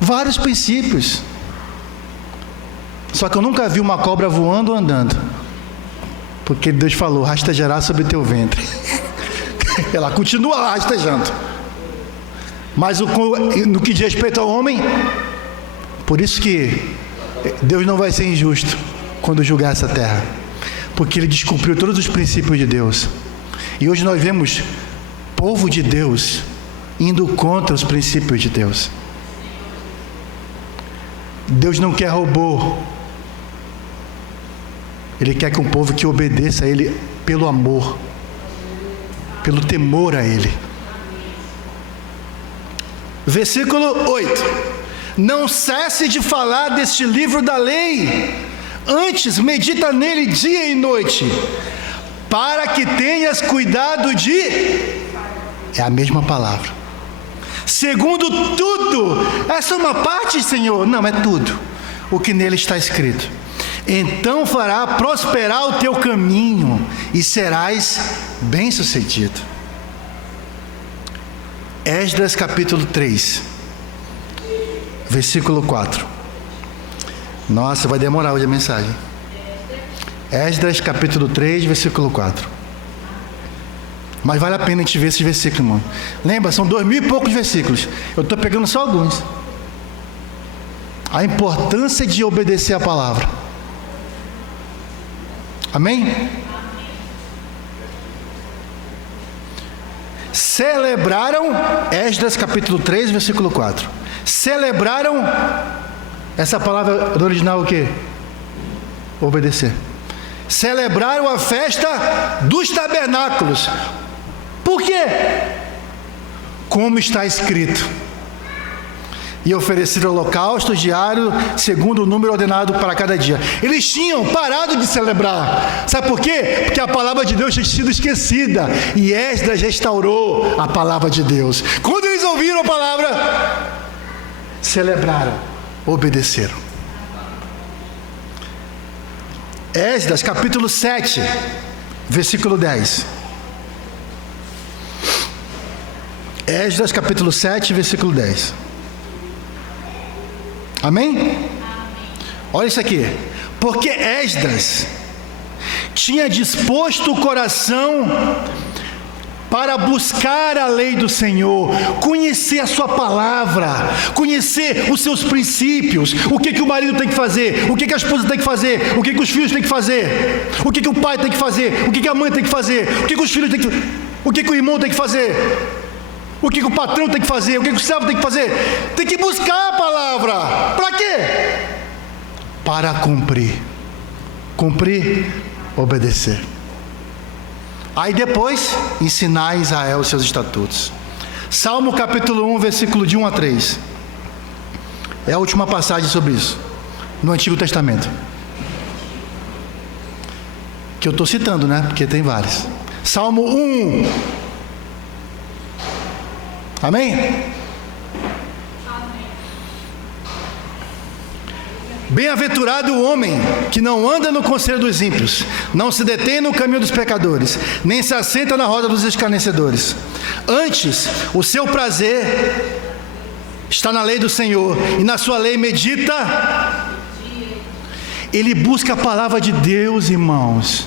Vários princípios. Só que eu nunca vi uma cobra voando ou andando. Porque Deus falou, rastejará sobre teu ventre. Ela continua lá rastejando. Mas no que diz respeito ao homem, por isso que Deus não vai ser injusto quando julgar essa terra, porque Ele descumpriu todos os princípios de Deus. E hoje nós vemos povo de Deus indo contra os princípios de Deus. Deus não quer robô. Ele quer que um povo que obedeça a Ele pelo amor, pelo temor a Ele. Versículo 8: não cesse de falar deste livro da lei, antes medita nele dia e noite, para que tenhas cuidado de... É a mesma palavra. Segundo tudo. Essa é uma parte, Senhor? Não, é tudo o que nele está escrito. Então fará prosperar o teu caminho e serás bem-sucedido. Esdras capítulo 3, versículo 4. Nossa, vai demorar hoje a mensagem. Esdras capítulo 3, versículo 4. Mas vale a pena a gente ver esses versículos, irmão. Lembra, são 2000 e poucos versículos. Eu estou pegando só alguns. A importância de obedecer a palavra. Amém? Celebraram, Esdras capítulo 3, versículo 4. Celebraram, essa palavra do original o quê? Obedecer. Celebraram a festa dos tabernáculos. Por quê? Como está escrito: e ofereceram holocausto diário segundo o número ordenado para cada dia. Eles tinham parado de celebrar. Sabe por quê? Porque a palavra de Deus tinha sido esquecida, e Esdras restaurou a palavra de Deus. Quando eles ouviram a palavra, celebraram, obedeceram. Esdras capítulo 7, versículo 10. Esdras capítulo 7, versículo 10. Amém? Olha isso aqui. Porque Esdras tinha disposto o coração para buscar a lei do Senhor, conhecer a sua palavra, conhecer os seus princípios, o que o marido tem que fazer, o que a esposa tem que fazer, o que os filhos têm que fazer, o que o pai tem que fazer, o que a mãe tem que fazer, o que os filhos têm que fazer, o que o irmão tem que fazer, o que o patrão tem que fazer, o que o servo tem que fazer. Tem que buscar a palavra. Para quê? Para cumprir. Cumprir, obedecer. Aí depois, ensinar a Israel os seus estatutos. Salmo capítulo 1, versículo de 1 a 3. É a última passagem sobre isso, no Antigo Testamento. Que eu estou citando, né? Porque tem vários. Salmo 1. Amém? Bem-aventurado o homem que não anda no conselho dos ímpios, não se detém no caminho dos pecadores, nem se assenta na roda dos escarnecedores. Antes, o seu prazer está na lei do Senhor, e na sua lei medita. Ele busca a palavra de Deus, irmãos.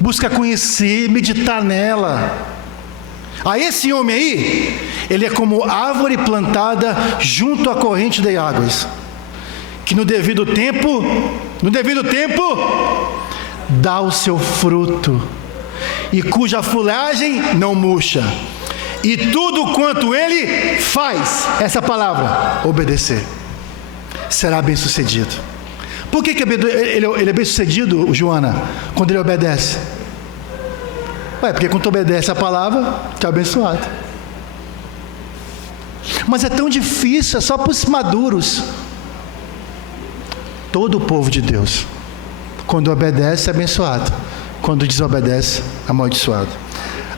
Busca conhecer, meditar nela. A esse homem aí, ele é como árvore plantada junto à corrente de águas, que no devido tempo, dá o seu fruto, e cuja folhagem não murcha, e tudo quanto ele faz, essa palavra, obedecer, será bem sucedido. Por que ele é bem sucedido, Joana, quando ele obedece? Porque quando tu obedece a palavra, tu é abençoado. Mas é tão difícil, é só para os maduros. Todo o povo de Deus, quando obedece, é abençoado. Quando desobedece, é amaldiçoado.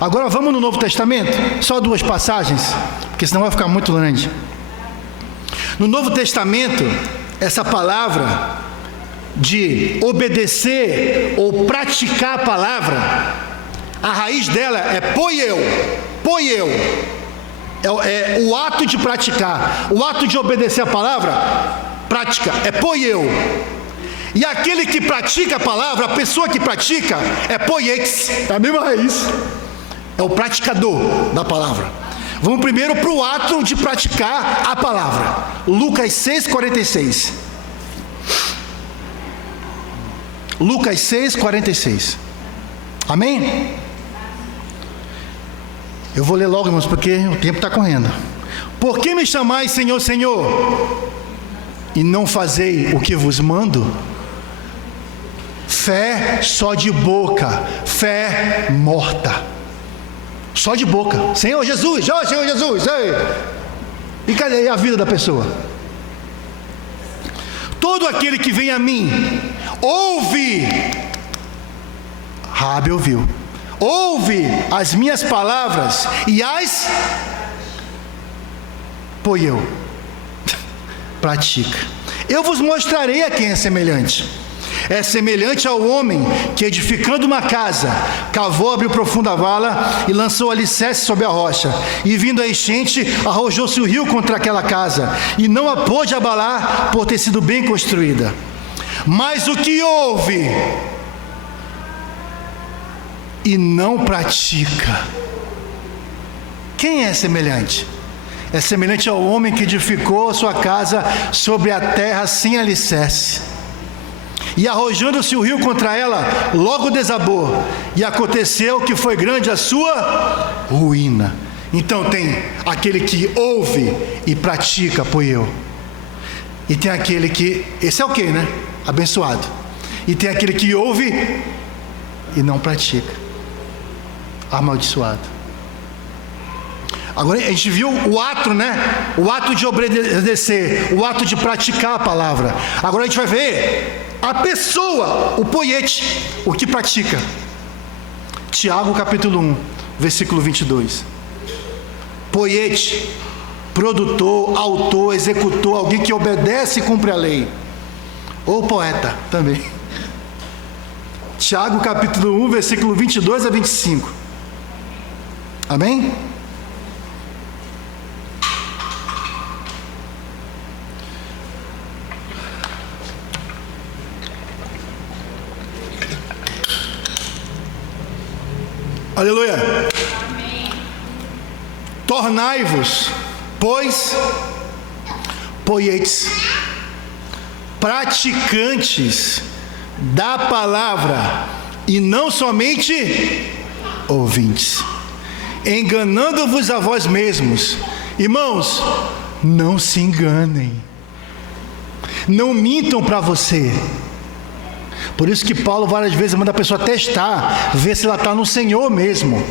Agora vamos no Novo Testamento. Só 2 passagens, porque senão vai ficar muito grande. No Novo Testamento, essa palavra de obedecer ou praticar a palavra, a raiz dela é poieu. Poieu é o ato de praticar, o ato de obedecer a palavra. Prática é poieu. E aquele que pratica a palavra, a pessoa que pratica, é poiex, é a mesma raiz. É o praticador da palavra. Vamos primeiro para o ato de praticar a palavra. Lucas 6,46. Lucas 6,46. Amém? Eu vou ler logo, irmãos, porque o tempo está correndo. Por que me chamais Senhor, Senhor, e não fazei o que vos mando? Fé só de boca, fé morta. Só de boca. Senhor Jesus, ó Senhor Jesus. Ei. E cadê a vida da pessoa? Todo aquele que vem a mim, ouve. Raabe ouviu. Ouve as minhas palavras e as poieu. Pratica. Eu vos mostrarei a quem é semelhante. É semelhante ao homem que, edificando uma casa, cavou, abriu profunda vala e lançou alicerce sobre a rocha. E vindo a enchente, arrojou-se o rio contra aquela casa, e não a pôde abalar, por ter sido bem construída. Mas o que ouve e não pratica, quem é semelhante? É semelhante ao homem que edificou a sua casa sobre a terra sem alicerce. E arrojando-se o rio contra ela, logo desabou. E aconteceu que foi grande a sua ruína. Então tem aquele que ouve e pratica, poieu. E tem aquele que, esse é o quê, né? Abençoado. E tem aquele que ouve e não pratica, amaldiçoado. Agora a gente viu o ato, né? O ato de obedecer, o ato de praticar a palavra. Agora a gente vai ver a pessoa, o poiete, o que pratica. Tiago capítulo 1, versículo 22. Poiete, produtor, autor, executor, alguém que obedece e cumpre a lei. Ou poeta também. Tiago capítulo 1, versículo 22 a 25. Amém? Aleluia. Amém. Tornai-vos, pois, poietes, praticantes da palavra, e não somente ouvintes, enganando-vos a vós mesmos. Irmãos, não se enganem, não mintam para você. Por isso que Paulo várias vezes manda a pessoa testar, ver se ela está no Senhor mesmo.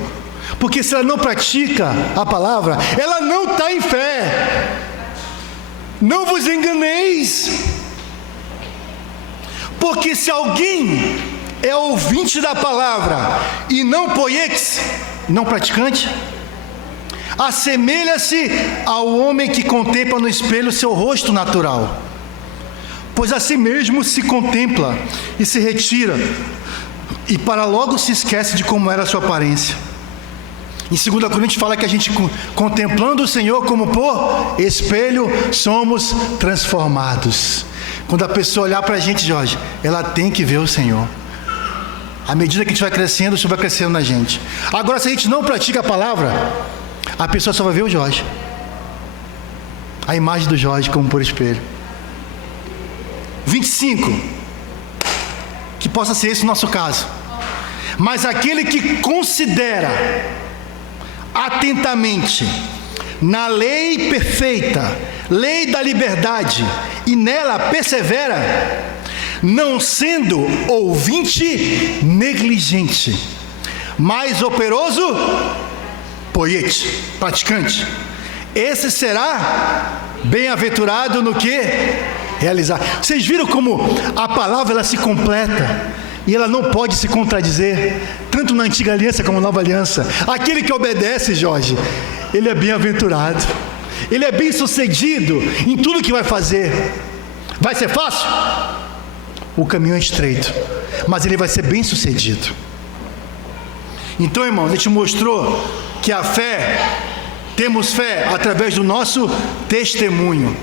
Porque se ela não pratica a palavra, ela não está em fé. Não vos enganeis. Porque se alguém é ouvinte da palavra e não poiex, não praticante, assemelha-se ao homem que contempla no espelho seu rosto natural. Pois a si mesmo se contempla e se retira, e para logo se esquece de como era a sua aparência. Em 2 Coríntios fala que a gente, contemplando o Senhor como por espelho, somos transformados. Quando a pessoa olhar para a gente, Jorge, ela tem que ver o Senhor. À medida que a gente vai crescendo, o Senhor vai crescendo na gente. Agora, se a gente não pratica a palavra, a pessoa só vai ver o Jorge, a imagem do Jorge como por espelho. 25, que possa ser esse o nosso caso. Mas aquele que considera atentamente na lei perfeita, lei da liberdade, e nela persevera, não sendo ouvinte negligente, mas operoso, poiete, praticante, esse será bem-aventurado no que realizar. Vocês viram como a palavra ela se completa e ela não pode se contradizer, tanto na antiga aliança como na nova aliança. Aquele que obedece, Jorge, ele é bem-aventurado, ele é bem-sucedido em tudo que vai fazer. Vai ser fácil? O caminho é estreito, mas ele vai ser bem-sucedido. Então, irmão, a gente mostrou que a fé, temos fé através do nosso testemunho.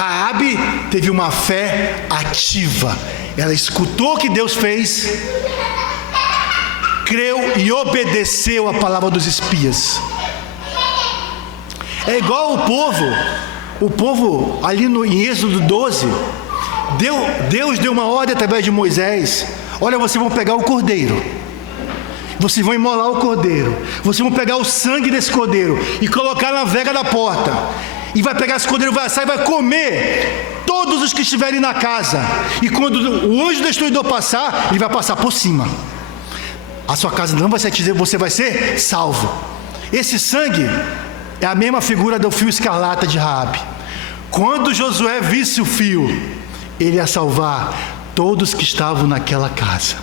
Raabe teve uma fé ativa. Ela escutou o que Deus fez, creu e obedeceu a palavra dos espias. É igual o povo ali em Êxodo 12, Deus deu uma ordem através de Moisés: olha, vocês vão pegar o cordeiro, vocês vão imolar o cordeiro, vocês vão pegar o sangue desse cordeiro e colocar na vega da porta, e vai pegar esse cordeiro, vai assar e vai comer todos os que estiverem na casa, e quando o anjo destruidor passar, ele vai passar por cima, a sua casa não vai ser atingida, você vai ser salvo. Esse sangue é a mesma figura do fio escarlata de Raabe. Quando Josué visse o fio, ele ia salvar todos que estavam naquela casa.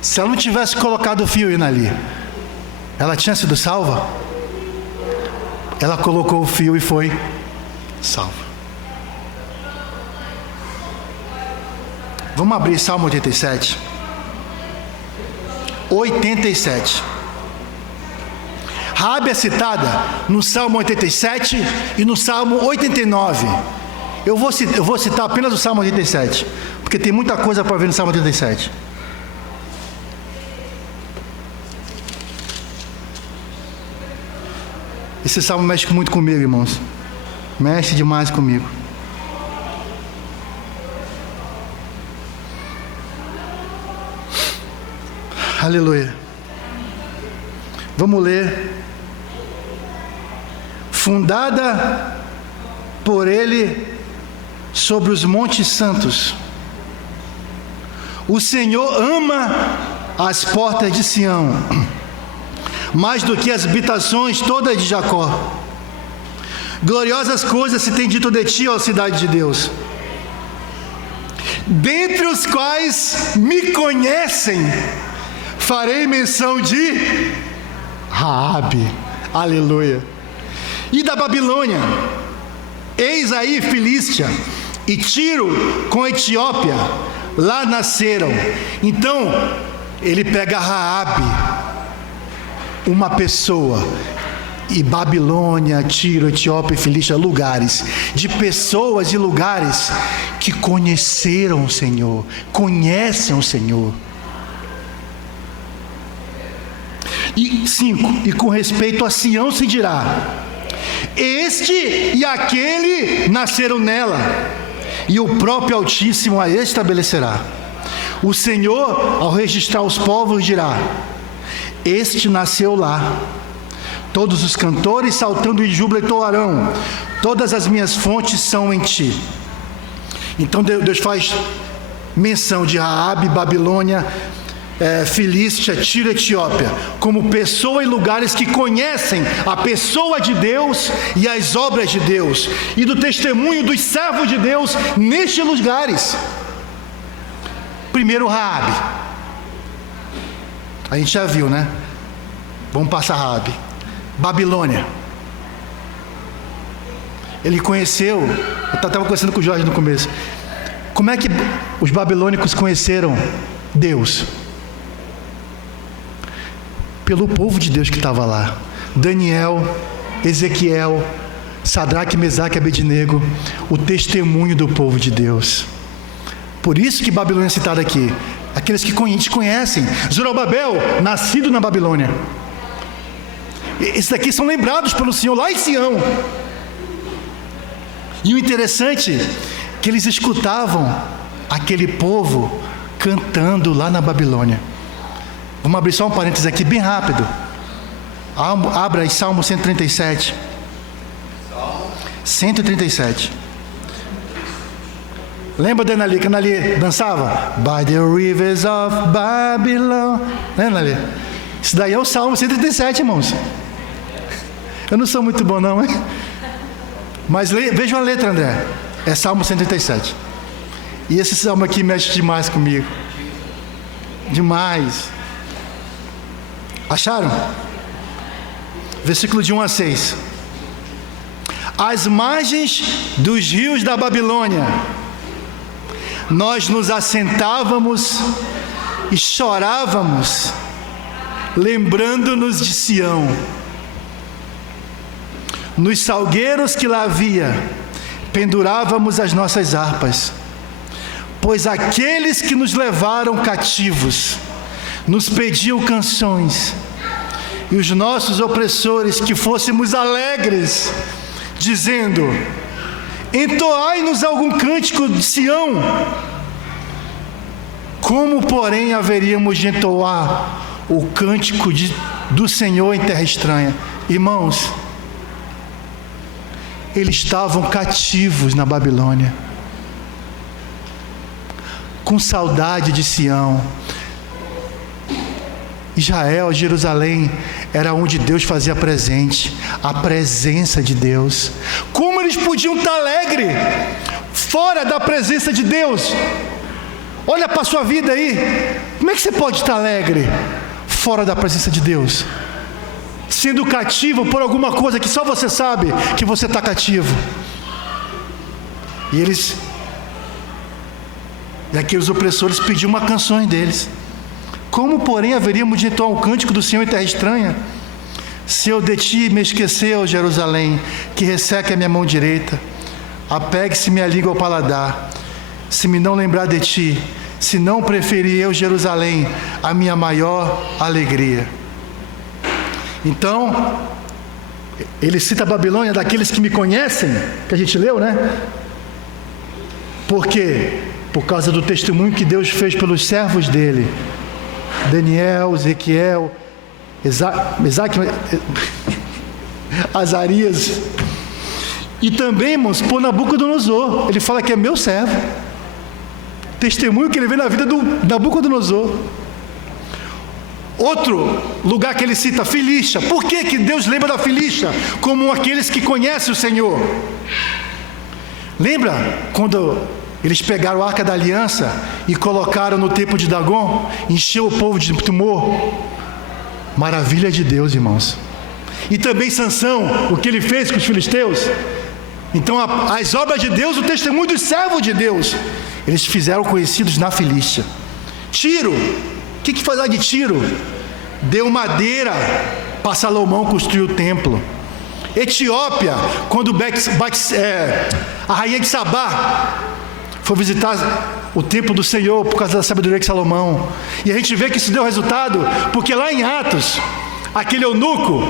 Se ela não tivesse colocado o fio ali, ela tinha sido salva? Ela colocou o fio e foi salva. Vamos abrir Salmo 87. 87. Raabe é citada no Salmo 87 e no Salmo 89. Eu vou citar apenas o Salmo 87, porque tem muita coisa para ver no Salmo 87. Esse salmo mexe muito comigo, irmãos. Mexe demais comigo. Aleluia. Vamos ler. Fundada por ele sobre os montes santos, o Senhor ama as portas de Sião mais do que as habitações todas de Jacó. Gloriosas coisas se tem dito de ti, ó cidade de Deus, dentre os quais me conhecem, farei menção de Raabe. Aleluia. E da Babilônia, eis aí Filístia e Tiro com Etiópia, lá nasceram. Então ele pega Raabe, uma pessoa, e Babilônia, Tiro, Etiópia e Filístia, lugares, de pessoas e lugares que conheceram o Senhor, conhecem o Senhor. E 5, e com respeito a Sião se dirá: este e aquele nasceram nela, e o próprio Altíssimo a estabelecerá. O Senhor, ao registrar os povos, dirá: este nasceu lá. Todos os cantores saltando em júbilo entoarão: todas as minhas fontes são em ti. Então Deus faz menção de Raabe, Babilônia, Filístia, Tiro, Etiópia, como pessoa e lugares que conhecem a pessoa de Deus e as obras de Deus, e do testemunho dos servos de Deus nestes lugares. Primeiro Raabe, a gente já viu, né? Vamos passar Raabe. Babilônia, ele conheceu, eu estava conversando com o Jorge no começo, como é que os babilônicos conheceram Deus? Pelo povo de Deus que estava lá. Daniel, Ezequiel, Sadraque, Mesaque e Abednego, o testemunho do povo de Deus. Por isso que Babilônia é citada aqui. Aqueles que conhecem. Zorobabel, nascido na Babilônia. Esses daqui são lembrados pelo Senhor lá em Sião. E o interessante é que eles escutavam aquele povo cantando lá na Babilônia. Vamos abrir só um parênteses aqui bem rápido. Abra aí Salmo 137. 137. Lembra da Anali, que a Anali dançava? By the rivers of Babylon. Lembra, Anali? Isso daí é o Salmo 137, irmãos. Eu não sou muito bom não, hein? Mas vejam a letra, André. É Salmo 137. E esse salmo aqui mexe demais comigo. Demais. Acharam? Versículo de 1 a 6. Às margens dos rios da Babilônia, nós nos assentávamos e chorávamos, lembrando-nos de Sião. Nos salgueiros que lá havia, pendurávamos as nossas harpas, pois aqueles que nos levaram cativos nos pediam canções, e os nossos opressores que fôssemos alegres, dizendo: entoai-nos algum cântico de Sião. Como, porém, haveríamos de entoar o cântico do Senhor em terra estranha? Irmãos, eles estavam cativos na Babilônia, com saudade de Sião. Israel, Jerusalém, era onde Deus fazia presente, a presença de Deus. Como eles podiam estar alegres fora da presença de Deus? Olha para a sua vida aí, como é que você pode estar alegre fora da presença de Deus? Sendo cativo por alguma coisa que só você sabe que você está cativo. E aqui os opressores pediam uma canção deles. Como, porém, haveríamos de entoar um cântico do Senhor em terra estranha? Se eu de ti me esquecer, ó Jerusalém, que resseque a minha mão direita, apegue-se minha língua ao paladar, se me não lembrar de ti, se não preferir eu, Jerusalém, a minha maior alegria. Então, ele cita a Babilônia daqueles que me conhecem, que a gente leu, né? Por quê? Por causa do testemunho que Deus fez pelos servos dele, Daniel, Ezequiel, Azarias, e também, irmãos, por Nabucodonosor. Ele fala que é meu servo. Testemunho que ele vê na vida do Nabucodonosor. Outro lugar que ele cita, Filístia. Por que Deus lembra da Filístia como aqueles que conhecem o Senhor? Lembra quando eles pegaram a Arca da Aliança e colocaram no templo de Dagon, encheu o povo de temor? Maravilha de Deus, irmãos. E também Sansão, o que ele fez com os filisteus. Então as obras de Deus, o testemunho dos servos de Deus, eles fizeram conhecidos na Filístia. Tiro, o que foi lá de Tiro? Deu madeira para Salomão construir o templo. Etiópia, quando a rainha de Sabá foi visitar o templo do Senhor por causa da sabedoria de Salomão. E a gente vê que isso deu resultado, porque lá em Atos, aquele eunuco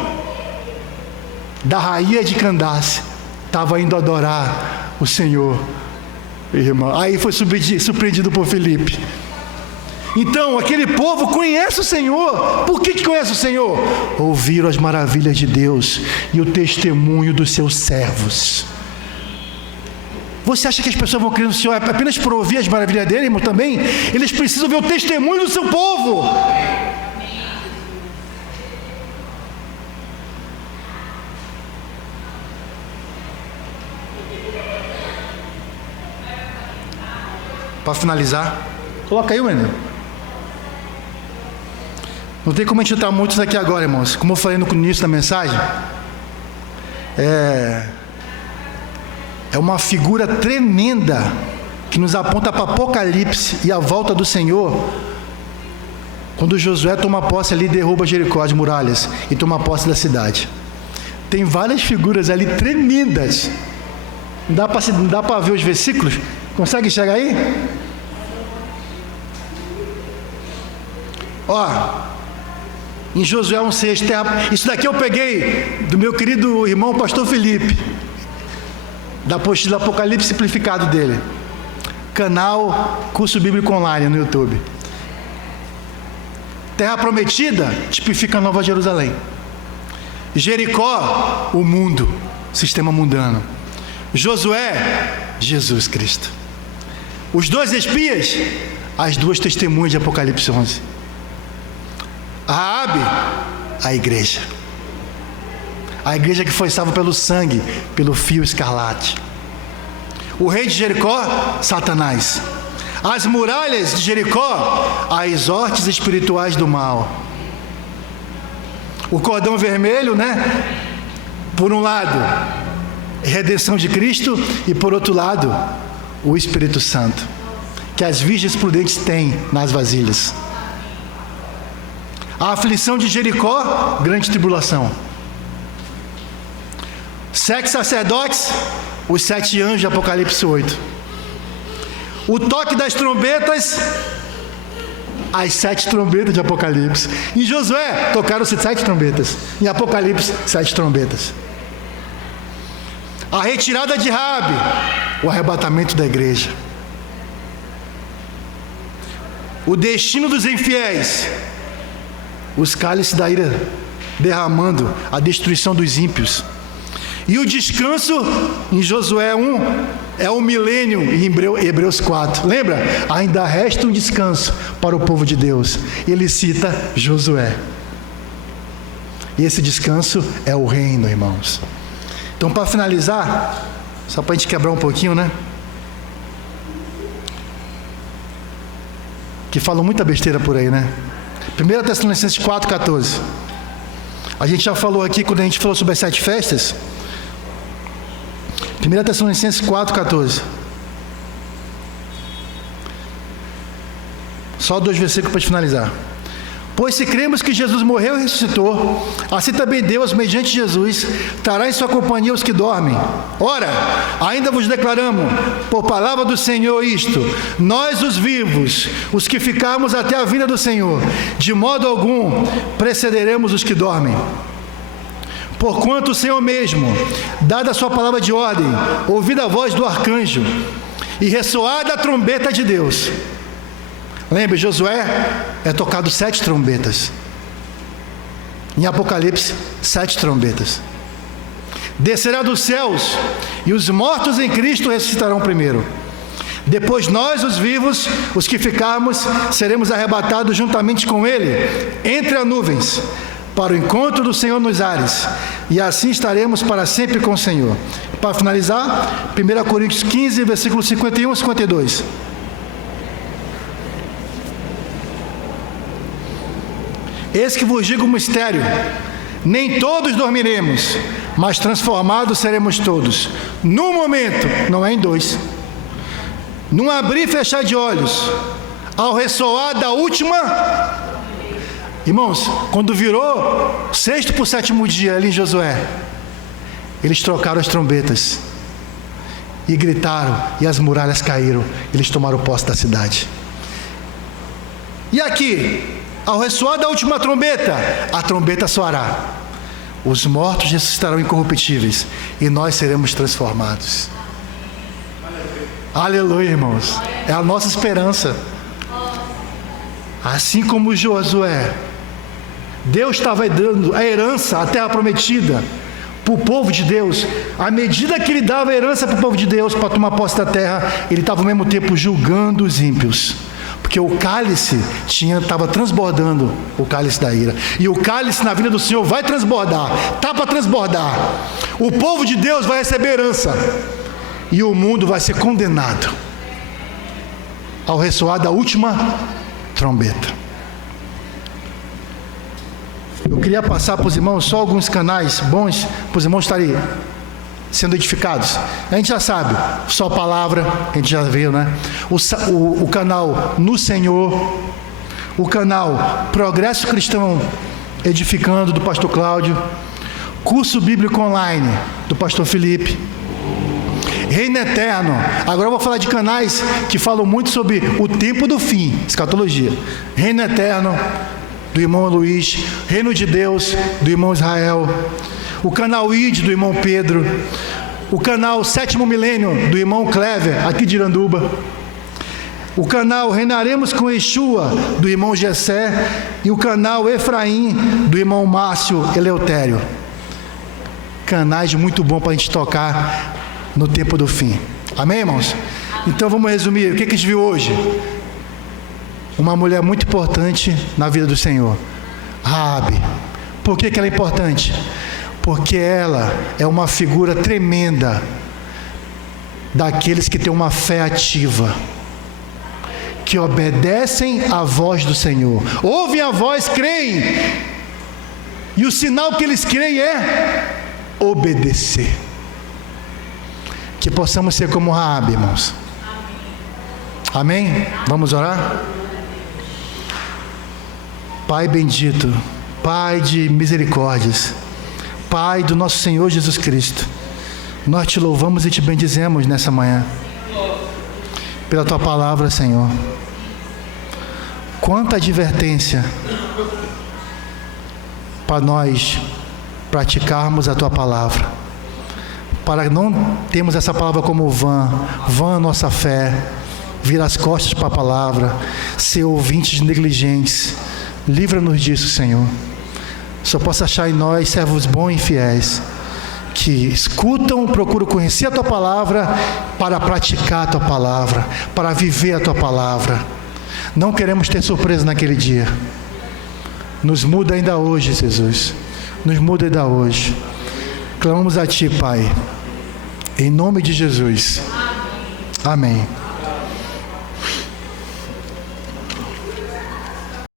da rainha de Candace estava indo adorar o Senhor, irmão. Aí foi surpreendido por Filipe. Então, aquele povo conhece o Senhor. Por que conhece o Senhor? Ouviram as maravilhas de Deus e o testemunho dos seus servos. Você acha que as pessoas vão crer no Senhor apenas por ouvir as maravilhas dele, irmão? Também eles precisam ver o testemunho do seu povo. Para finalizar, coloca aí, menino. Não tem como a gente entrar muito isso aqui agora, irmãos. Como eu falei no início da mensagem, é uma figura tremenda que nos aponta para Apocalipse e a volta do Senhor, quando Josué toma posse ali, derruba Jericó, as muralhas, e toma posse da cidade. Tem várias figuras ali tremendas. Não dá para ver os versículos? Consegue chegar aí? Em Josué 1,6, isso daqui eu peguei do meu querido irmão pastor Felipe, da apostila Apocalipse simplificado dele, canal Curso Bíblico Online no YouTube. Terra Prometida tipifica Nova Jerusalém. Jericó, o mundo, sistema mundano. Josué, Jesus Cristo. Os dois espias, as duas testemunhas de Apocalipse 11. Raabe, a igreja. A igreja que foi salva pelo sangue, pelo fio escarlate. O rei de Jericó, Satanás. As muralhas de Jericó, as hortes espirituais do mal. O cordão vermelho, por um lado, redenção de Cristo, e por outro lado, o Espírito Santo, que as virgens prudentes têm nas vasilhas. A aflição de Jericó, grande tribulação. Sete sacerdotes os 7 anjos de Apocalipse 8. O toque das trombetas, as 7 trombetas de Apocalipse. Em Josué, tocaram-se 7 trombetas. Em Apocalipse, 7 trombetas. A retirada de Raabe, o arrebatamento da igreja. O destino dos infiéis, os cálices da ira derramando, a destruição dos ímpios. E o descanso, em Josué 1, é o milênio, em Hebreus 4. Lembra? Ainda resta um descanso para o povo de Deus. Ele cita Josué. E esse descanso é o reino, irmãos. Então, para finalizar, só para a gente quebrar um pouquinho, né? Que falam muita besteira por aí, né? 1 Tessalonicenses 4,14. A gente já falou aqui, quando a gente falou sobre as 7 festas. 1 Tessalonicenses 4,14. Só 2 versículos para finalizar. Pois se cremos que Jesus morreu e ressuscitou, assim também Deus, mediante Jesus, trará em sua companhia os que dormem. Ora, ainda vos declaramos, por palavra do Senhor, isto: nós os vivos, os que ficarmos até a vinda do Senhor, de modo algum precederemos os que dormem. Porquanto o Senhor mesmo, dada a sua palavra de ordem, ouvida a voz do arcanjo, e ressoada a trombeta de Deus. Lembre, Josué é tocado 7 trombetas. Em Apocalipse, 7 trombetas. Descerá dos céus, e os mortos em Cristo ressuscitarão primeiro. Depois nós, os vivos, os que ficarmos, seremos arrebatados juntamente com Ele, entre as nuvens, para o encontro do Senhor nos ares, e assim estaremos para sempre com o Senhor. Para finalizar, 1 Coríntios 15, versículos 51 e 52. Eis que vos digo um mistério: nem todos dormiremos, mas transformados seremos todos, num momento, não é em 2, num abrir e fechar de olhos, ao ressoar da última. Irmãos, quando virou 6º para o 7º dia ali em Josué, eles trocaram as trombetas e gritaram, e as muralhas caíram. Eles tomaram posse da cidade. E aqui, ao ressoar da última trombeta, a trombeta soará. Os mortos ressuscitarão incorruptíveis, e nós seremos transformados. Aleluia, irmãos. É a nossa esperança. Assim como Josué, Deus estava dando a herança, a terra prometida, para o povo de Deus. À medida que Ele dava a herança para o povo de Deus, para tomar posse da terra, Ele estava ao mesmo tempo julgando os ímpios. Porque o cálice estava transbordando, o cálice da ira. E o cálice na vida do Senhor vai transbordar, está para transbordar. O povo de Deus vai receber herança, e o mundo vai ser condenado ao ressoar da última trombeta. Eu queria passar para os irmãos só alguns canais bons, para os irmãos estarem sendo edificados. A gente já sabe, só a palavra, a gente já viu, né? O canal No Senhor, o canal Progresso Cristão Edificando, do pastor Cláudio, curso bíblico online, do pastor Felipe, Reino Eterno. Agora eu vou falar de canais que falam muito sobre o tempo do fim, escatologia. Reino Eterno, do irmão Luiz, Reino de Deus, do irmão Israel, o canal ID, do irmão Pedro, o canal 7º Milênio, do irmão Clever, aqui de Iranduba, o canal Reinaremos com Yeshua, do irmão Gessé, e o canal Efraim, do irmão Márcio Eleutério. Canais muito bons para a gente tocar no tempo do fim. Amém, irmãos? Então vamos resumir. O que a gente viu hoje? Uma mulher muito importante na vida do Senhor, Raabe. Por que ela é importante? Porque ela é uma figura tremenda daqueles que têm uma fé ativa, que obedecem à voz do Senhor, ouvem a voz, creem, e o sinal que eles creem é obedecer. Que possamos ser como Raabe, irmãos. Amém? Vamos orar? Pai bendito, Pai de misericórdias, Pai do nosso Senhor Jesus Cristo, Nós te louvamos e te bendizemos nessa manhã, pela tua palavra, Senhor. Quanta advertência para nós praticarmos a tua palavra, para não termos essa palavra como vã a nossa fé, virar as costas para a palavra, ser ouvintes negligentes. Livra-nos disso, Senhor. Só possa achar em nós servos bons e fiéis, que escutam, procuram conhecer a tua palavra para praticar a tua palavra, para viver a tua palavra. Não queremos ter surpresa naquele dia. Nos muda ainda hoje, Jesus. Nos muda ainda hoje. Clamamos a ti, Pai, em nome de Jesus. Amém.